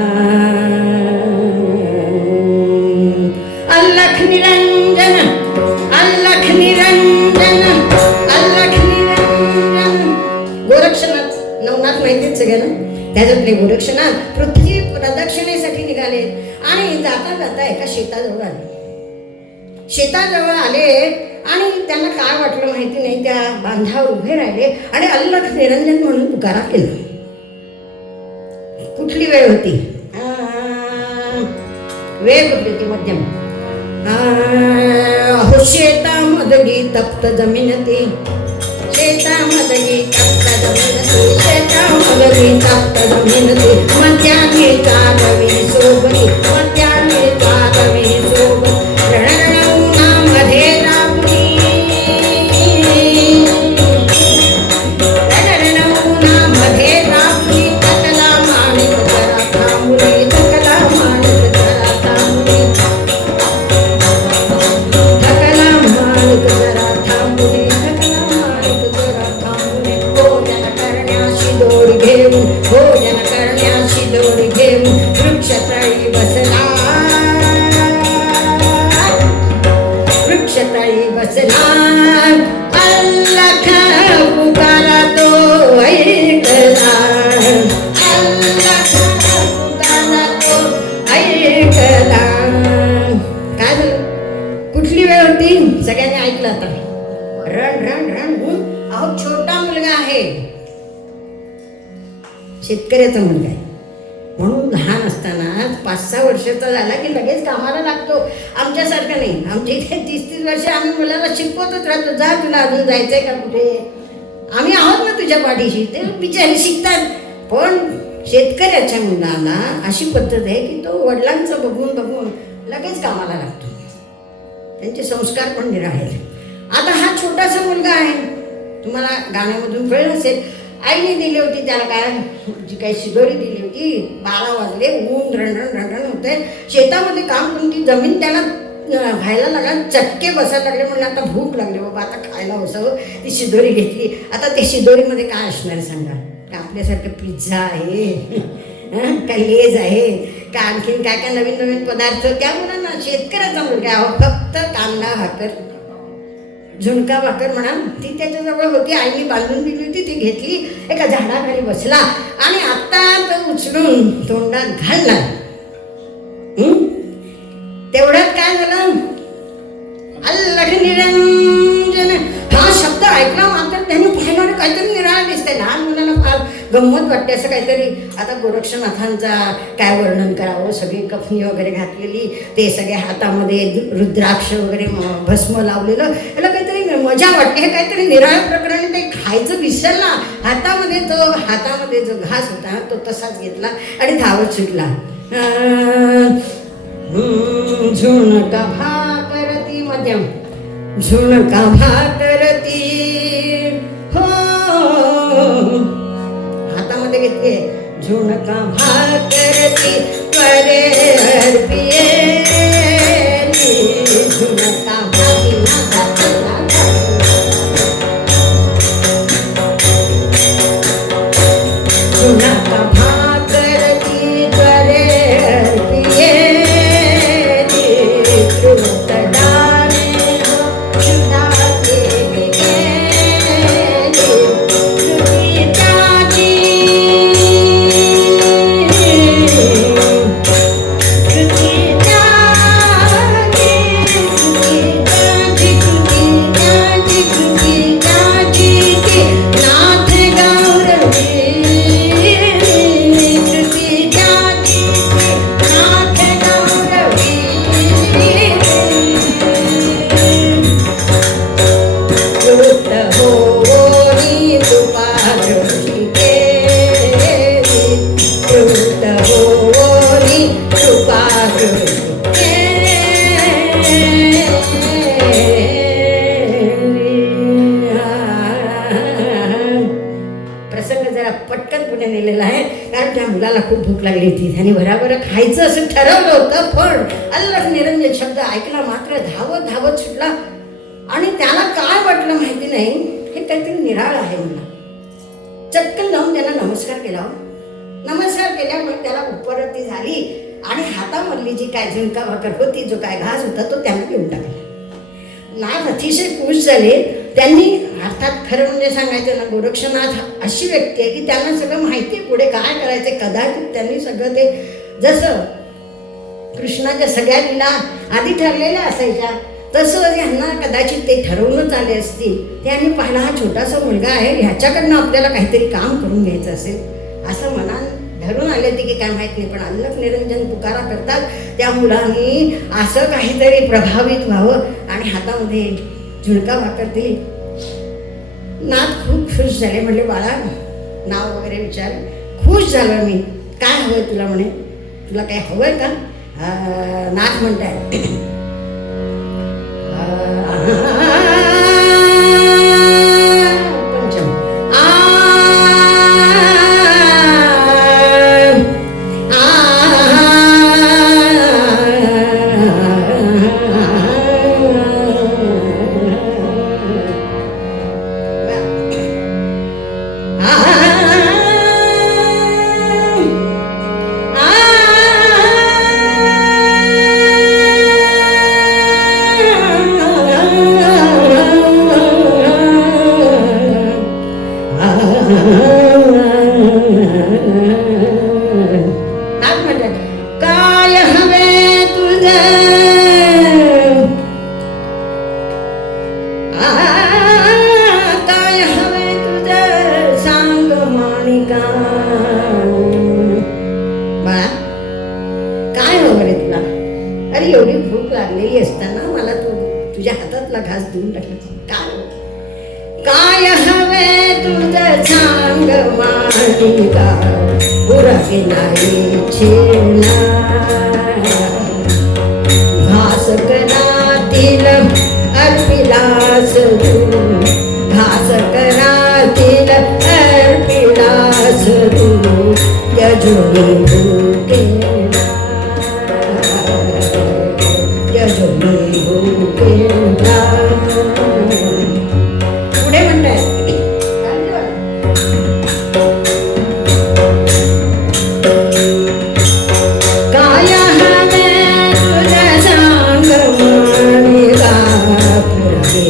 अल्लख निरंजन, अल्लख निरंजन, अल्लख निरंजन. गोरक्षनाथ नवनाथ माहितीच सगळ्यांना. त्याच्यातले गोरक्षनाथ पृथ्वी प्रदक्षिणेसाठी निघाले आणि जाता जाता एका शेताजवळ आले. शेताजवळ आले आणि त्यांना काय वाटलं माहिती नाही, त्या बांधावर उभे राहिले आणि अल्लख निरंजन म्हणून पुकारा केला. कुठली वेळ होती? वेळ कुठली होती? मध्यम. अहो शेतामधली तप्त जमीन ती, शेतामधली तप्त जमीन ती, शेतामधली तप्त जमीन ती, मध्याने चालवी सोबती, मध्याने चालवी सोबती, रणरणौनामध्ये राबुनी, रणरणौनामध्ये राबुनी, थकला माणिक जरा थांबुनी, थकला माणिक जरा थांबुनी, थकला माणिक जरा थांबुनी, थकला माणिक जरा थांबुनी. भोजन करण्याशी दोरी घेऊन, भोजन करण्याशी दोरी घेऊन वृक्षतळी बसला, वृक्षतळी बसला. अल्लख पुकारा तो ऐकला, अल्लख पुकारा तो ऐकला. काय झालं? कुठली वेळ होती? सगळ्यांनी ऐकलं आता. रण रण रण. अहो छोटा मुलगा आहे, शेतकऱ्याचा मुलगा आहे, म्हणून लहान असताना 5-6 वर्षाचा झाला की लगेच कामाला लागतो. आमच्यासारखं नाही. आमच्या इथे 30-30 वर्ष आम्ही मुलाला शिकवतच राहतो. जा तुला अजून जायचंय का कुठे, आम्ही आहोत ना तुझ्या पाठीशी. ते बिचारे शिकतात. पण शेतकऱ्याच्या मुलाला अशी पद्धत आहे की तो वडिलांचं बघून बघून लगेच कामाला लागतो. त्यांचे संस्कार पण निराळे. आता हा छोटासा मुलगा आहे, तुम्हाला गाण्यामधून कळलं असेल. आईने दिली होती त्याला काय, जी काही शिदोरी दिली होती. 12 वाजले, ऊन रणरण रणरण होते. शेतामध्ये काम करून ती जमीन त्याला व्हायला लागला, चटके बसायला लागले. म्हणून आता भूक लागली बाबा, आता खायला बसावं. ती शिदोरी घेतली. आता त्या शिदोरीमध्ये काय असणार सांगा? का आपल्यासारखं पिझ्झा आहे, का लेज आहे, का आणखीन काय काय नवीन नवीन पदार्थ? त्या मुलांना शेतकऱ्याचा मुलगा फक्त कांदा भाकर, झुणका भाकर म्हणा, ती त्याच्याजवळ होती. आईने बांधून दिली होती, ती घेतली, एका झाडाखाली बसला आणि आता तो उचलून तोंडात घालला. तेवढ्यात काय झालं? अल्लख निरंजन हा शब्द ऐकला मात्र त्याने पाहिलं काहीतरी निराळ दिसतंय. लहान मुलांना फार गंमत वाटते असं काहीतरी. आता गोरक्षनाथांचा काय वर्णन करावं? सगळी कफनी वगैरे घातलेली, ते सगळे हातामध्ये रुद्राक्ष वगैरे भस्म लावलेलं, याला काहीतरी मजा वाटते. हे काहीतरी निराळ प्रकरण. ते खायचं विसरला. हातामध्ये जो घास होता तो तसाच घेतला आणि धावत सुटला. झुणका भाकरती मध्यम, झुणका भाकरती हो, हातामध्ये घेतली. झुणका भाकरती करे अर्पिये, झुणका भाकरी झुणका भाकरती करे अर्पिये, पटकन पुढे नेलेला आहे, कारण त्या मुलाला खूप भूक लागली होती. त्याने भराभर खायचं असं ठरवलं होतं, पण अल्लख निरंजन शब्द ऐकला मात्र धावत धावत सुटला. आणि त्याला काय वाटलं माहिती नाही, हे काहीतरी निराळ आहे म्हणला. चटकन जाऊन त्याला नमस्कार केला. नमस्कार केल्यामुळे त्याला उपरती झाली आणि हातामधली जी काय झुणका भाकर होती, जो काय घास होता, तो त्यानं घेऊन टाकला. नाथ अतिशय खुश झाले. त्यांनी अर्थात खरं म्हणजे सांगायचं ना, गोरक्षनाथ अशी व्यक्ती आहे की त्यांना सगळं माहिती आहे पुढे काय करायचं. कदाचित त्यांनी सगळं ते जसं कृष्णाच्या सगळ्या लीला आधी ठरलेल्या असायच्या, तसं यांना कदाचित ते ठरवूनच आले असतील. त्यांनी पाहिला हा छोटासा मुलगा आहे, ह्याच्याकडनं आपल्याला काहीतरी काम करून घ्यायचं असेल असं मनात धरून आले होते की काय माहित नाही. पण अल्लख निरंजन पुकारा करतात त्या मुलांनी असं काहीतरी प्रभावित व्हावं आणि हातामध्ये झुणका भाकर दिली. नाथ खूप खुश झाले. म्हणले बाळा नाव वगैरे विचार. खुश झालो मी. काय हवंय तुला म्हणे, तुला काय हवंय का? नाथ म्हणताय पंचम काय हवे तुझे, काय हवे तुझे सांग माणिका. बाळा काय हवं रे तुला? अरे एवढी भूक लागलेली असताना मला तू तुझ्या हातातला घास देऊन टाकायचा. काय हवे तुझं सांग माणिका, उरके नाही छेना. घास करातील अर्पिलास तू, घास करातील अर्पिलास तू, यजोनी भूकेला, यजोनी भूकेला. पुढे म्हणताय काय हवे तुझं सांग माणिका, पुरके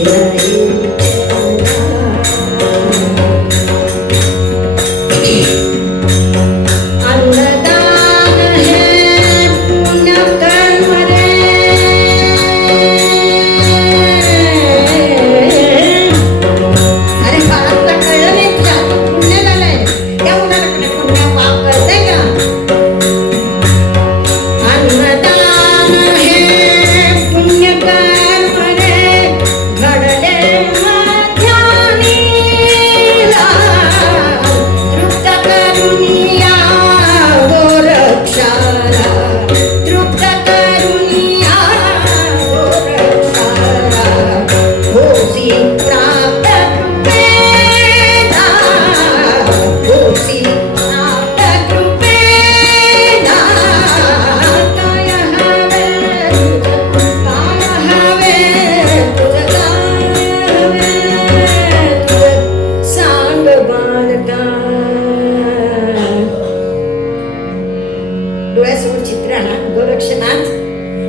नाही अन्नदान हे पुण्य कर्म रे. अरे बाळा तुला कळलं नाही, तुझ्या हातात पुण्य झालंय. त्या मुलाला पुण्य पाप कळतंय का? अन्नदान हे पुण्य कर्म रे, घडले मध्यानीला. तृप्त करुनिया गोरक्षाला, तृप्त करुनिया गोरक्षाला. होसी प्राप्त कृपेना, होसी प्राप्त कृपेना. काय हवे तुझं, काय हवे तुझं, काय हवे तुझं सांग बालका. डोळ्यासमोर चित्र आणा. गोरक्षनाथ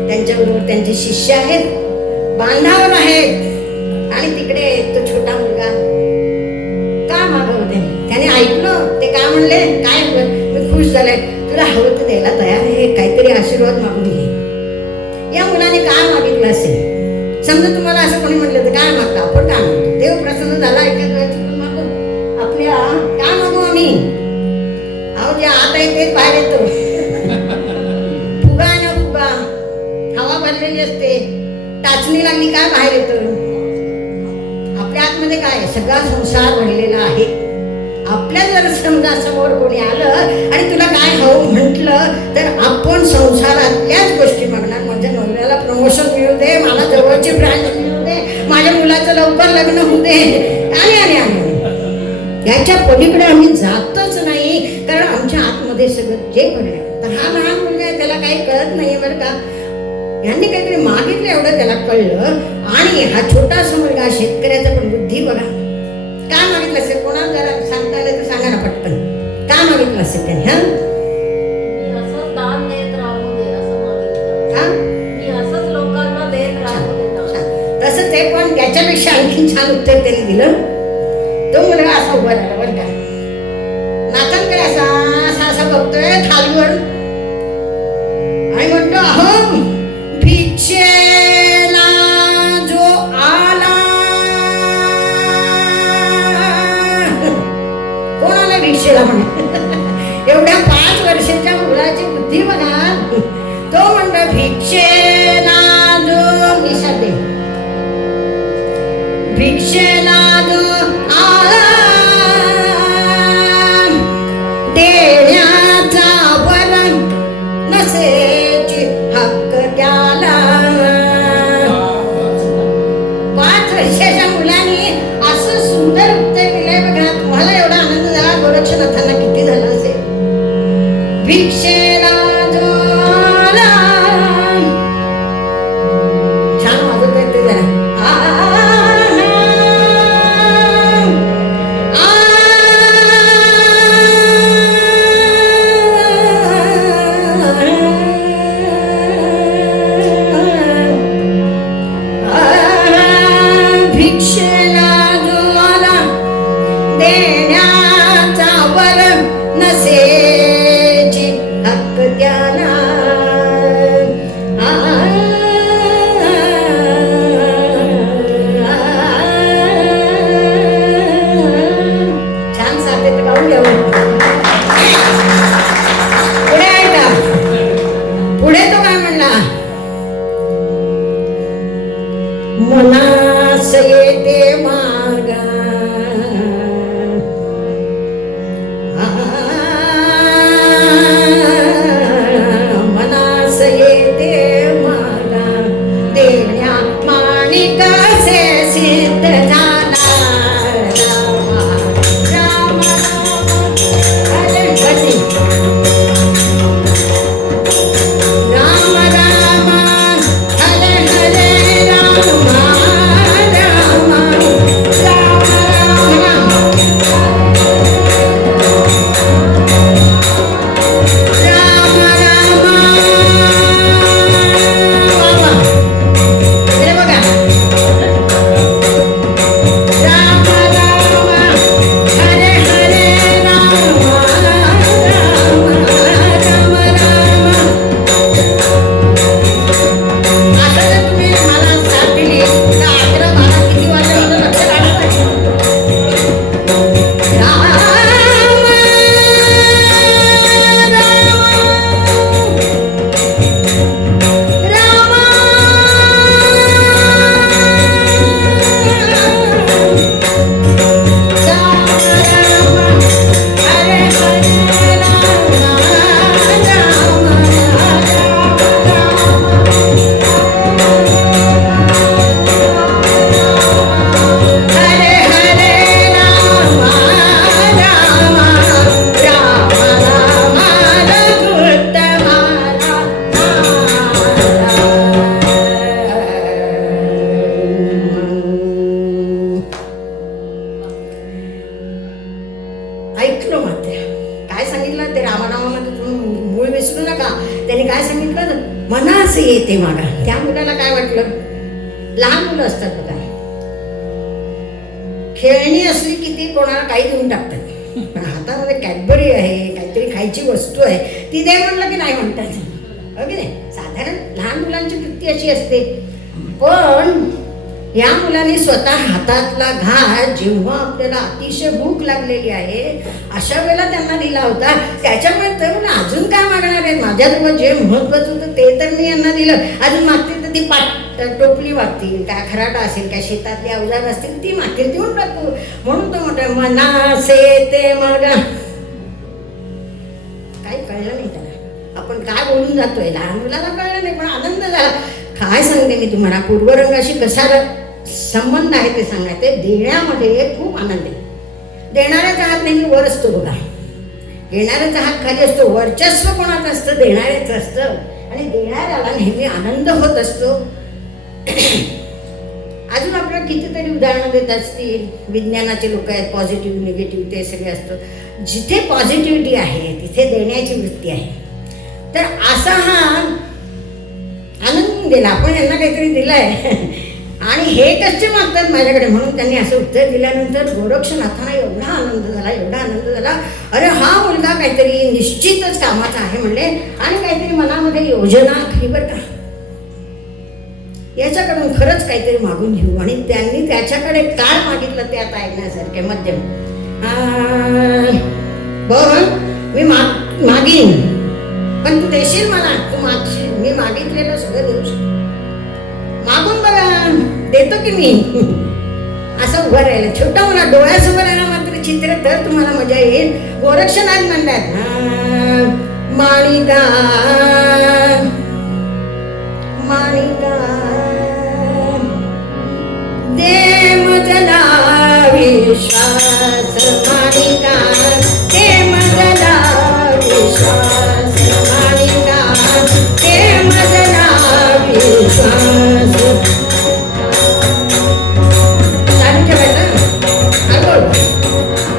त्यांच्याबरोबर त्यांचे शिष्य आहेत, बांधावर आहेत, आणि तिकडे तो छोटा मुलगा. का मागवलं त्याने ऐकलं ते काय म्हणले, काय मी खुश झालाय, तुला हवं तर द्यायला तयार आहे, काहीतरी आशीर्वाद मागून घे. या मुलाने काय मागितलं असेल? समजा तुम्हाला असं कोणी म्हटलं तर काय मागता? आपण काय मागतो? देव प्रसन्न झाला ऐकत मागू आपल्या काय मागू आम्ही? अहो जे आत आहे तेच बाहेर येतो. फुगा आहे ना फुगा, हवा भरलेली असते, टाचणी लागली काय बाहेर येतं. आपल्या आतमध्ये काय आहे? सगळा संसार भरलेला आहे. आपल्या जर समजा समोर कोणी आलं आणि तुला काय हवं म्हटलं तर आपण संसारातल्याच गोष्टी मागणार. माझ्या नवऱ्याला प्रमोशन मिळू दे, मला जवळची ब्रांच मिळू दे, माझ्या मुलाचं लवकर लग्न होऊ दे, आणि आणि आणि याच्या पलीकडे आम्ही जातच नाही, कारण आमच्या आतमध्ये सगळं जे बरं आहे. तर हा लहान मुलगा आहे, त्याला काही कळत नाही बरं का. यांनी काहीतरी मागितलं एवढं त्याला कळलं. आणि हा छोटासा मुलगा शेतकऱ्याचा पण बुद्धी बघा. काय मागितलं असेल, कोणाला जरा सांगता आलं तर सांगा ना पटकन. काय मागितलं असेल त्याने? हा मी असंच दान देत राहू दे असं मागितलं. हा मी असंच लोकांना देत राहू दे दान. तसं ते पण त्याच्यापेक्षा आणखी छान उत्तर त्यांनी दिलं. तो मुलगा असा उभा राहिला बरं का. नाथांकडे असा असा असा बघतोय खालीवर आणि म्हणतो, अहो भिक्षेला जो आला. कोणाला भिक्षेला म्हणे? एवढ्या 5 वर्षाच्या मुलाची बुद्धी बघा. तो म्हणतो भिक्षेला जो निशाते भिक्षेला जो आला, देण्याचा वरण नसेची हक्क त्याला. 5 वर्षाच्या मुलाने असं सुंदर उत्तर दिलंय बघा. तुम्हाला एवढा आनंद झाला, गोरक्षनाथांना किती झाला असेल. भिक्षेला जो आला, छान वाजत आहे ते जरा. भिक्षेला जो आला, देण्याचा वरण नसेची हक्क त्याला. छान साधे तर गाऊन घ्यावं. पुढे ऐका, पुढे तो काय म्हणला, मनास येते मार्गा. मनास येते मार्गा, देण्या माणिकाचे सिद्ध झाला. राम राम हरे हरे, राम राम हरे हरे, राम राम राम ऐकलं मात्र काय सांगितलं ते रामनामामध्ये तुम्ही मूळ विसरू नका. त्यांनी काय सांगितलं, मनास येते मागा. त्या मुलाला काय वाटलं, लहान मुलं असतात बघा, खेळणी असली की ती कोणाला काही देऊन टाकतात. पण हातामध्ये कॅडबरी आहे, काहीतरी खायची वस्तू आहे, ती दे म्हणलं की नाही म्हणतात. हो की नाही, साधारण लहान मुलांची वृत्ती अशी असते. पण या मुलाने स्वतः हातातला घास जेव्हा आपल्याला अतिशय भूक लागलेली आहे अशा वेळेला त्यांना दिला होता. त्याच्यामुळे तर अजून काय मागणार आहे, माझ्याजवळ जे महत्वाचं होतं ते तर मी यांना दिलं. अजून मागतील तर ती टोपली मागतील, काय खराटा असेल, काय शेतातली अवजार असतील ती मागतील, देऊन टाकू. म्हणून तो म्हणतो मनासे ते मग काही कळलं नाही त्याला. आपण काय बोलून जातोय, लहान मुलाला कळलं नाही पण आनंद झाला. काय सांगते मी तुम्हाला, पूर्वरंगाशी कसा संबंध आहे ते सांगायचे. देण्यामध्ये खूप आनंद आहे. देणाऱ्याचा हात नेहमी वर असतो बघा, घेणाऱ्याचा हात खाली असतो. वर्चस्व कोणाचं असतं? देणाऱ्याचं असतं. आणि देणाऱ्याला नेहमी आनंद होत असतो. अजून आपल्याला कितीतरी उदाहरणं देत असतील. विज्ञानाचे लोक आहेत, पॉझिटिव्ह निगेटिव्ह ते सगळे असतं. जिथे पॉझिटिव्हिटी आहे तिथे देण्याची वृत्ती आहे. तर असा हा आनंद दिला, आपण यांना काहीतरी दिलंय आणि हे कसे मागतात माझ्याकडे, म्हणून त्यांनी असं उत्तर दिल्यानंतर गोरक्षनाथांना एवढा आनंद झाला, एवढा आनंद झाला. अरे हा मुलगा काहीतरी निश्चितच कामाचा आहे म्हणले. आणि काहीतरी मनामध्ये योजना आखली बरं का, याच्याकडून खरंच काहीतरी मागून घेऊ. आणि त्यांनी त्याच्याकडे काय मागितलं ते आता ऐकण्यासारखे. मध्यम बरं मी मागीन, पण तू देशील मला, तू मागशील, मी मागितलेलं सगळं देऊ शकतो. मागून बघा, देतो की मी. असं उभं राहिलं, छोटं मला डोळ्यासमोर आलं मात्र चित्र, तर तुम्हाला मजा येईल. गोरक्षनाथ म्हणतात माणिका माणिका दे मजला विश्वास, माणिका दे मजला विश्वास, माणिका दे मजला विश्वास. चालू ठेवायचं.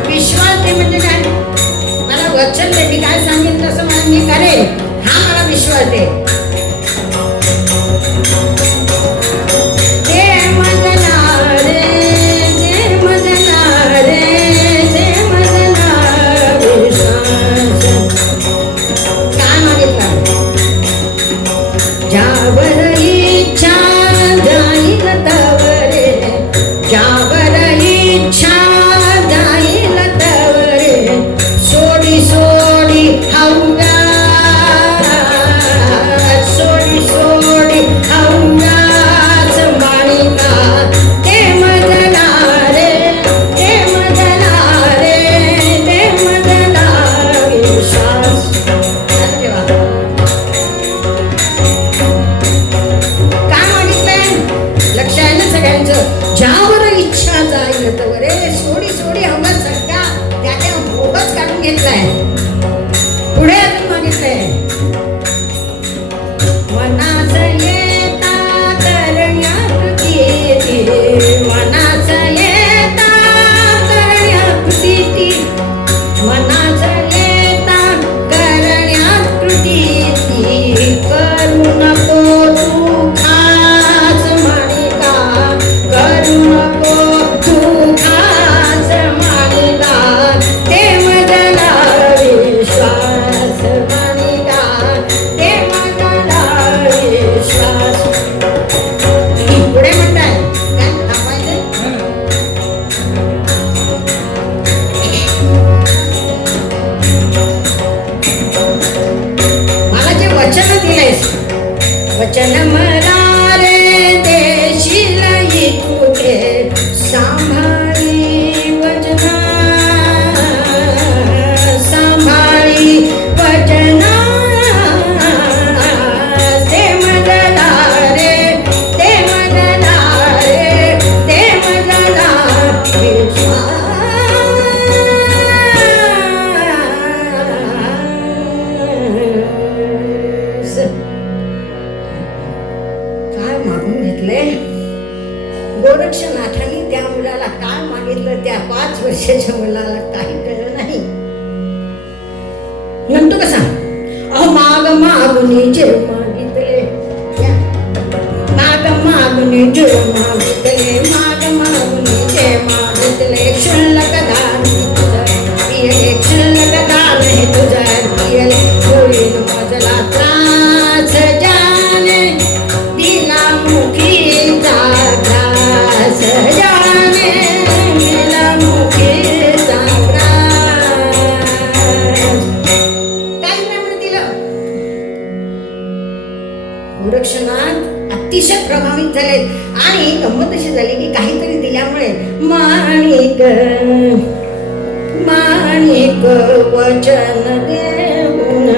विश्वास ते म्हणजे काय? मला वचन दे, मी काय सांगितलं असं मला मी करेन, हा मला विश्वास दे. वचन मला रे देशील इतुके सांभाळी वचना, सांभाळी वचना. ते मजला रे, ते मजला रे, ते मजला विश्वास. गोरक्षनाथांनी त्या मुलाला काय मागितलं, त्या 5 वर्षाच्या मुलाला काही कळलं नाही. म्हणतो कसा, अहो माग मागुनी जे मागितले, माग मागुनी जे मागितले, माग मागुनी जे मागितले. क्षुल्लक दान पियले, क्षुल्लक दान हे तुझं पियले. होईल मजला त्रास जाने, दिला मुखीचा त्रास जाने, दिला मुखीचा त्रास. काय नाही दिलं. गोरक्षनाथ अतिशय प्रभावित झाले. आणि गंमत अशी झाली की काहीतरी दिल्यामुळे माणिक माणिक वचन देऊन,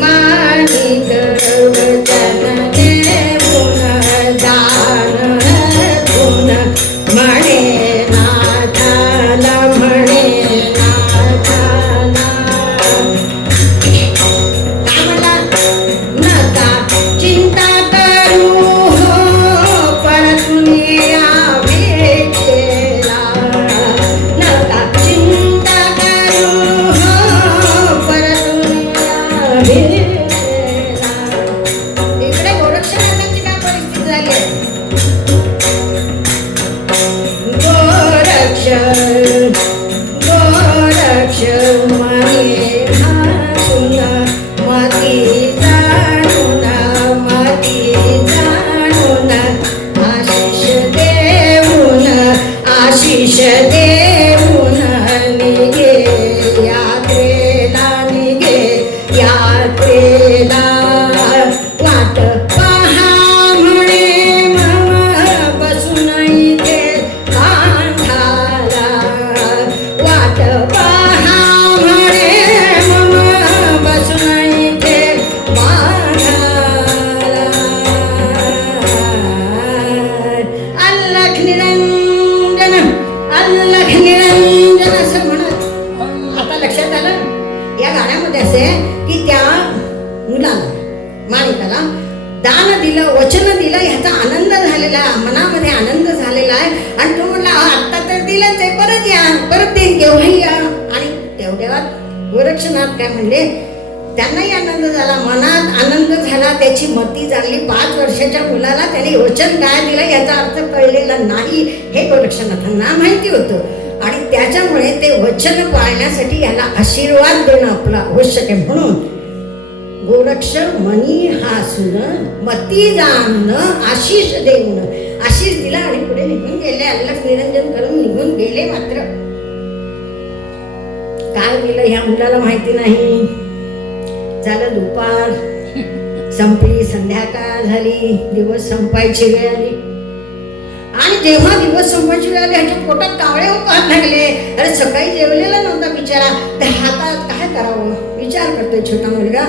माणिक वचन देऊन, दान देऊन म्हणे नाथाला गेला वाट पहा म्हणे मम बसून इथे बांधाला वाट पहा म्हणे मम बसून इथे बांधाला अल्लख निरंजन असं म्हणत आता लक्षात आलं या गाण्यामध्ये असे की त्या मुलाला माणिकाला दान दिलं वचन दिलं ह्याचा आनंद झालेला आहे मनामध्ये आनंद झालेला आहे आणि तो म्हणला आत्ता तर दिलं ते परत या परत देईन केव्हाही या आणि तेवढ्यात गोरक्षनाथ काय म्हणले त्यांनाही आनंद झाला मनात आनंद झाला त्याची मती झाली 5 वर्षाच्या मुलाला त्याने वचन काय दिलं याचा अर्थ कळलेला नाही हे गोरक्षनाथांना माहिती होतं आणि त्याच्यामुळे ते वचन पाळण्यासाठी याला आशीर्वाद देणं आपलं आवश्यक आहे म्हणून गोरक्ष मनी हासून मती जाणणं आशिष देऊन आशिष दिला आणि पुढे निघून गेले अल्लख निरंजन करून निघून गेले मात्र काय दिलं ह्या मुलाला माहिती नाही झालं दुपार संपली संध्याकाळ झाली दिवस संपायची वेळ आली आणि जेव्हा दिवस संपायची वेळ आली ह्याच्या पोटात कावळे पाहत लागले अरे सकाळी जेवलेला नव्हता बिचारा त्या हातात काय करावं विचार करतोय छोटा मुलगा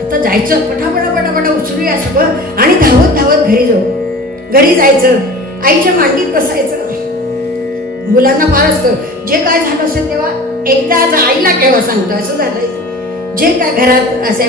आता जायचं पटापटा पटापटा उचलूया सगळं आणि धावत धावत घरी जायचं आईच्या मांडीत बसायचं मुलांना फार असतं जे काय झालं असेल तेव्हा एकदा आईला केव्हा सांगतो असं झालं जे काय घरात असे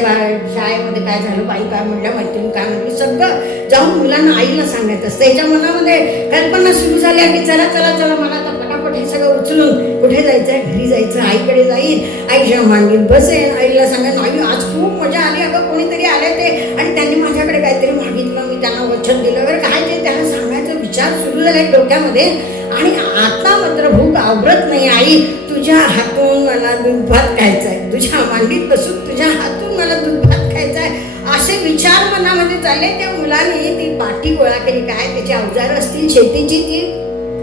शाळेमध्ये काय झालं बाई काय म्हणल्या मैत्रीण काय म्हणली सगळं जाऊन मुलांना आईला सांगायचं असतं त्याच्या मनामध्ये कल्पना सुरू झाल्या की चला चला चला मला आता पटापट हे सगळं उचलून कुठे जायचंय घरी जायचं आईकडे जाईल आईच्या मांडीत बसेन आईला सांगेन आई आज खूप मजा आली अगं कोणीतरी आले ते आणि त्यांनी माझ्याकडे काहीतरी मागितलं मी त्यांना वचन दिलं वगैरे काय ते त्यांना सांगायचा विचार सुरू झाला डोक्यामध्ये आणि आता मात्र भूक आवरत नाही आई तुझ्या हातून मला दूध भात खायचाय तुझ्या मांडीत बसून तुझ्या हातून मला दूध भात खायचाय असे विचार मनामध्ये चालले त्या मुलाने ती पाटी गोळा केली काय त्याची अवजारं असतील शेतीची ती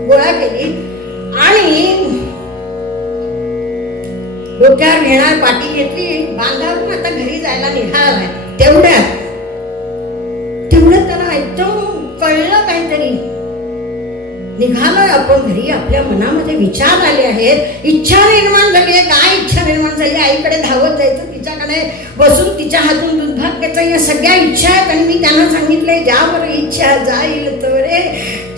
गोळा केली आणि डोक्यावर घेणार पाटी घेतली बांधावून आता घरी जायला निघाला तेवढ्यात त्याला एकदम कळलं काहीतरी निघालोय आपण घरी आपल्या मनामध्ये विचार आले आहेत इच्छा निर्माण झाली आहे काय इच्छा निर्माण झाली आईकडे धावत जायचं तिच्याकडे बसून तिच्या हातून दूध भात घ्यायचं या सगळ्या इच्छा आहेत आणि मी त्यांना सांगितलंय ज्या बरं इच्छा जाईल तर रे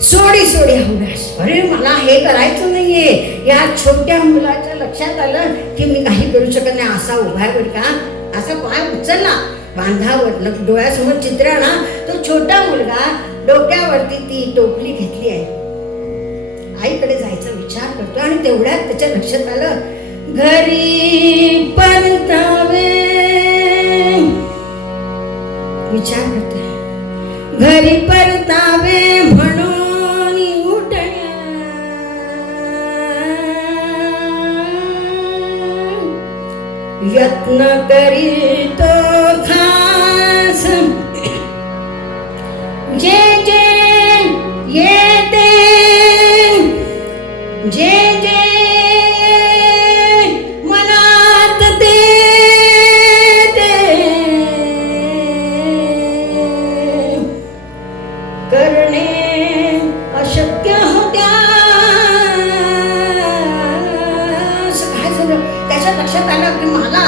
सोडी हवस अरे मला हे करायचं नाहीये या छोट्या मुलाच्या लक्षात आलं की मी काही करू शकत नाही असा उभा आहे बरं का असा पाय उचलला बांधावर डोळ्यासमोर चित्र ना तो छोटा मुलगा डोक्यावरती ती टोपली घेतली आहे आईकडे जायचा विचार करतो आणि तेवढ्यात त्याच्या लक्षात आलं घरी परतावे विचार करतोय घरी परतावे म्हणून उठण्या यत्न करीतो खास जे जे येते जे जे मनात ते करणे अशक्य होत्या काय झालं त्याच्या लक्षात आलं की मला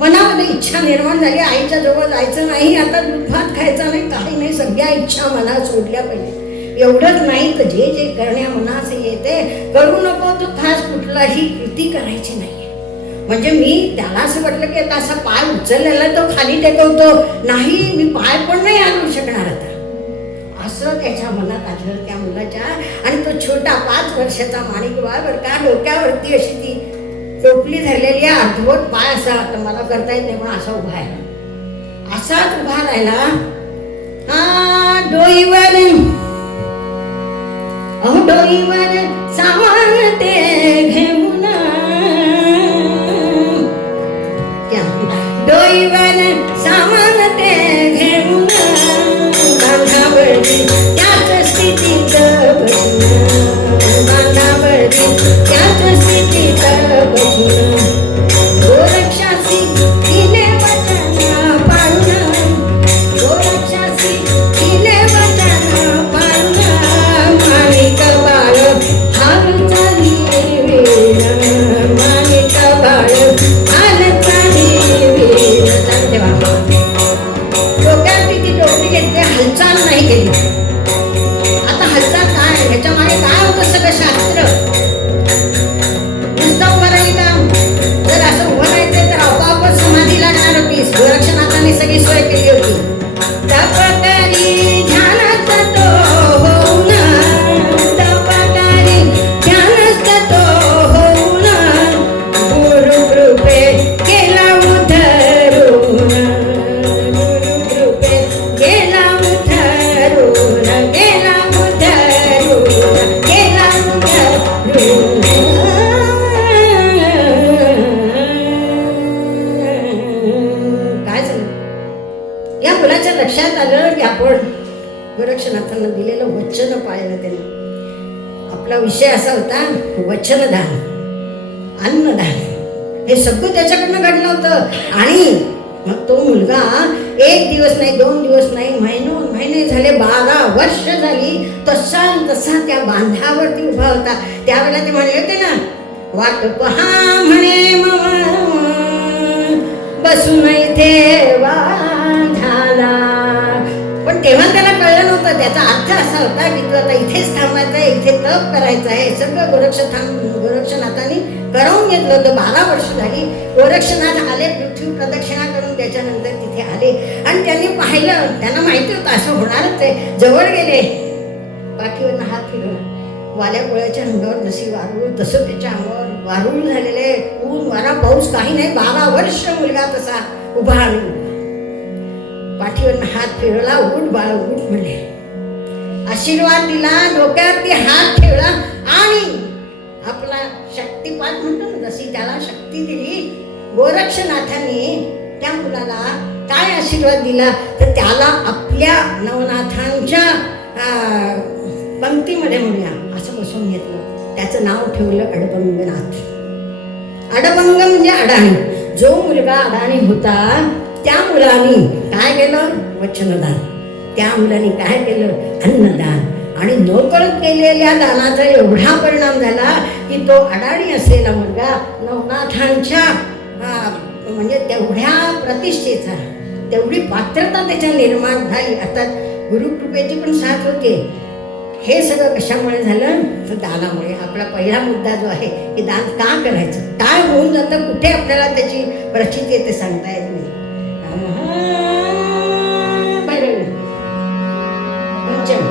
मनामध्ये इच्छा निर्माण झाली आईच्या जवळ जायचं नाही आता दूध भात खायचा नाही काही नाही सगळ्या इच्छा मला सोडल्या पाहिजे एवढंच नाही तर जे जे करण्या मनास येते करू नको तो खास कुठलाही कृती करायची नाही म्हणजे मी त्याला असं वाटलं की आता असा पाय उचललेला तो खाली टेकवतो नाही मी पाय पण नाही आणू शकणार आता असं त्याच्या मनात आलं त्या मुलाच्या आणि तो छोटा 5 वर्षाचा माणिक बाळ बरं का डोक्यावरती अशी ती टोपली धरलेली आहे अर्धवट पाय असा तर मला करता येत नाही पण असा उभा आहे असाच उभा राहिला हा डोईवर डोईवर सामान ते घेऊन डोईवर सामान ते घेऊन बांधावरती त्याच स्थितीत बसून बांधावरती त्याच स्थितीत बसून गोरक्षासी गोरक्षनाथाने सगळी सोय केली होती. तप करी ध्यानात तो होऊन, तप करी ध्यानात तो होऊन, गुरुकृपे केला उद्धरून, गुरुकृपे केला उद्धरून, केला उद्धरून, केला उद्धरून. काय झालं? या मुलाच्या लक्षात आलं की आपण गोरक्षनाथांना दिलेलं वचन पाळलं त्याने. आपला विषय असा होता वचनदान, अन्नदान. हे सगळं त्याच्याकडनं घडलं होतं. आणि मग तो मुलगा 1 दिवस नाही, 2 दिवस नाही, महिने झाले, 12 वर्ष झाली, तसा तसा त्या बांधावरती उभा होता. त्यावेळेला ते म्हणले होते ना, वाट पहा म्हणे मम बसून इथे बांधाला. पण तेव्हा त्याला कळलं नव्हतं. त्याचा अर्थ असा होता की तू आता इथेच थांबायचं आहे, इथे तप करायचं आहे. सगळं गोरक्षनाथांनी करवून घेतलं होतं. 12 वर्ष झाली. गोरक्षनाथ आले, पृथ्वी प्रदक्षिणा करून त्याच्यानंतर तिथे आले आणि त्यांनी पाहिलं. त्यांना माहिती होतं असं होणारच आहे. जवळ गेले, पाठीवरनं हात फिरवला. वाल्या पोळ्याच्या अंगावर जशी वारूळ, तसं त्याच्या अंगावर वारूळ झालेले. ऊन वारा पाऊस काही नाही. 12 वर्ष मुलगा तसा उभा आणून पाठीवरनं हात फिरवला. उठ बाळ उठ म्हणले, आशीर्वाद दिला, डोक्यावरती हात ठेवला आणि आपला शक्तिपात म्हणतो ना, जशी त्याला शक्ती दिली गोरक्षनाथांनी त्या मुलाला काय आशीर्वाद दिला, तर त्याला आपल्या नवनाथांच्या पंक्तीमध्ये म्हणूया असं बसवून घेतलं. त्याचं नाव ठेवलं अडबंगनाथ. अडबंग म्हणजे अडाणी. जो मुलगा अडाणी होता त्या मुलाने काय केलं? वचनदान. त्या मुलाने काय केलं? अन्नदान. आणि नकळत केलेल्या दानाचा एवढा परिणाम झाला की तो अडाणी असलेला मुलगा नवनाथांच्या म्हणजे तेवढ्या प्रतिष्ठेचा, तेवढी पात्रता त्याच्या निर्माण झाली. अर्थात गुरुकृपेची पण साथ होते. हे सगळं कशामुळे झालं? तर दानामुळे. आपला पहिला मुद्दा जो आहे की दान का करायचं, काय होऊन जातं, कुठे आपल्याला त्याची प्रचिती येते सांगता येत नाही. पंचम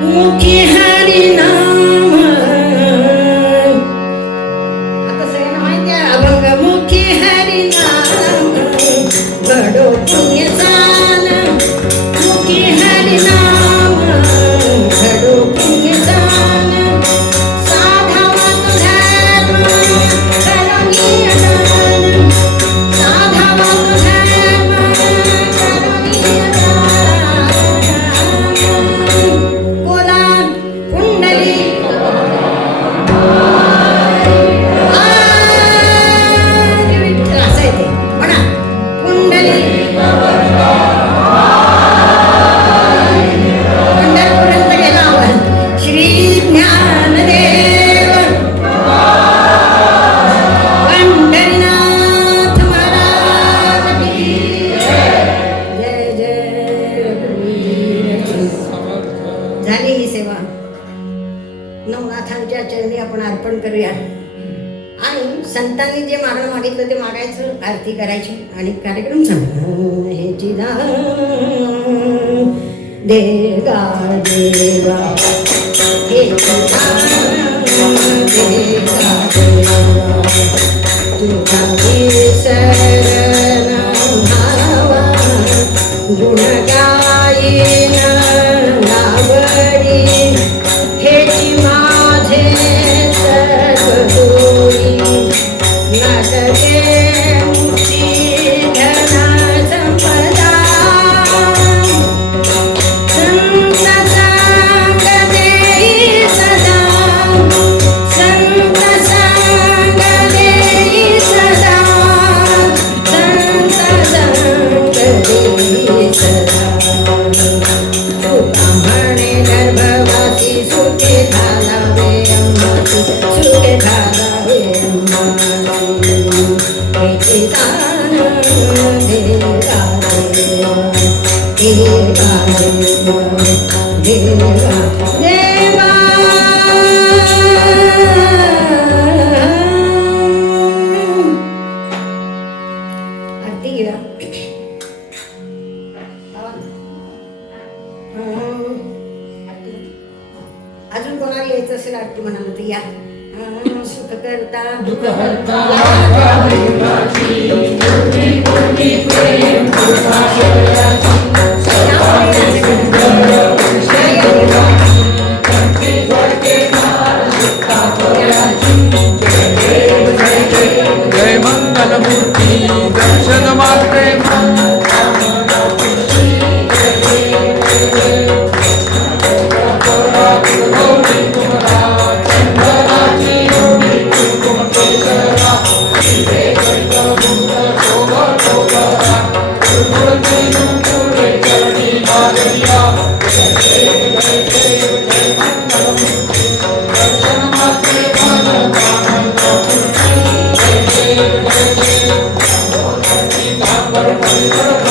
मुखी हरिनाम. आता सगळ्यांना माहिती आहे अभंग. मुखी हरिनाम बडो पुण्यसान, मुखी हरिनाम बडो पुण्यसान. साधावा तो धर्म करुणीय दान, साधावा तो धर्म करुणीय दान. बोला चरणी आपण अर्पण करूया आणि संतांनी जे मागणं मागितलं ते मागायचं, आरती करायची आणि कार्यक्रम सांगा. हे चिदा देगा देवा हे चिदा देगा देवा तुझा विसरण भावा गुण गायीन लावडी हेची माझे सर्वदोरी नाटके मुक्ती धना संपदा संत संग देई सदा संत संग देई सदा संत संग देई सदा तुका म्हणे गर्भवासी सुखे झाला वे अम्मासी सुखे झाला वे अम्मासी हे दान देवा देवा देवा देवा देवा आरती घ्या. अजून कोणाला यायचं असेल आरती म्हणाल तर या. सुख करता दुःख करता जय मंगलमूर्ती दर्शन मात्रे Thank you.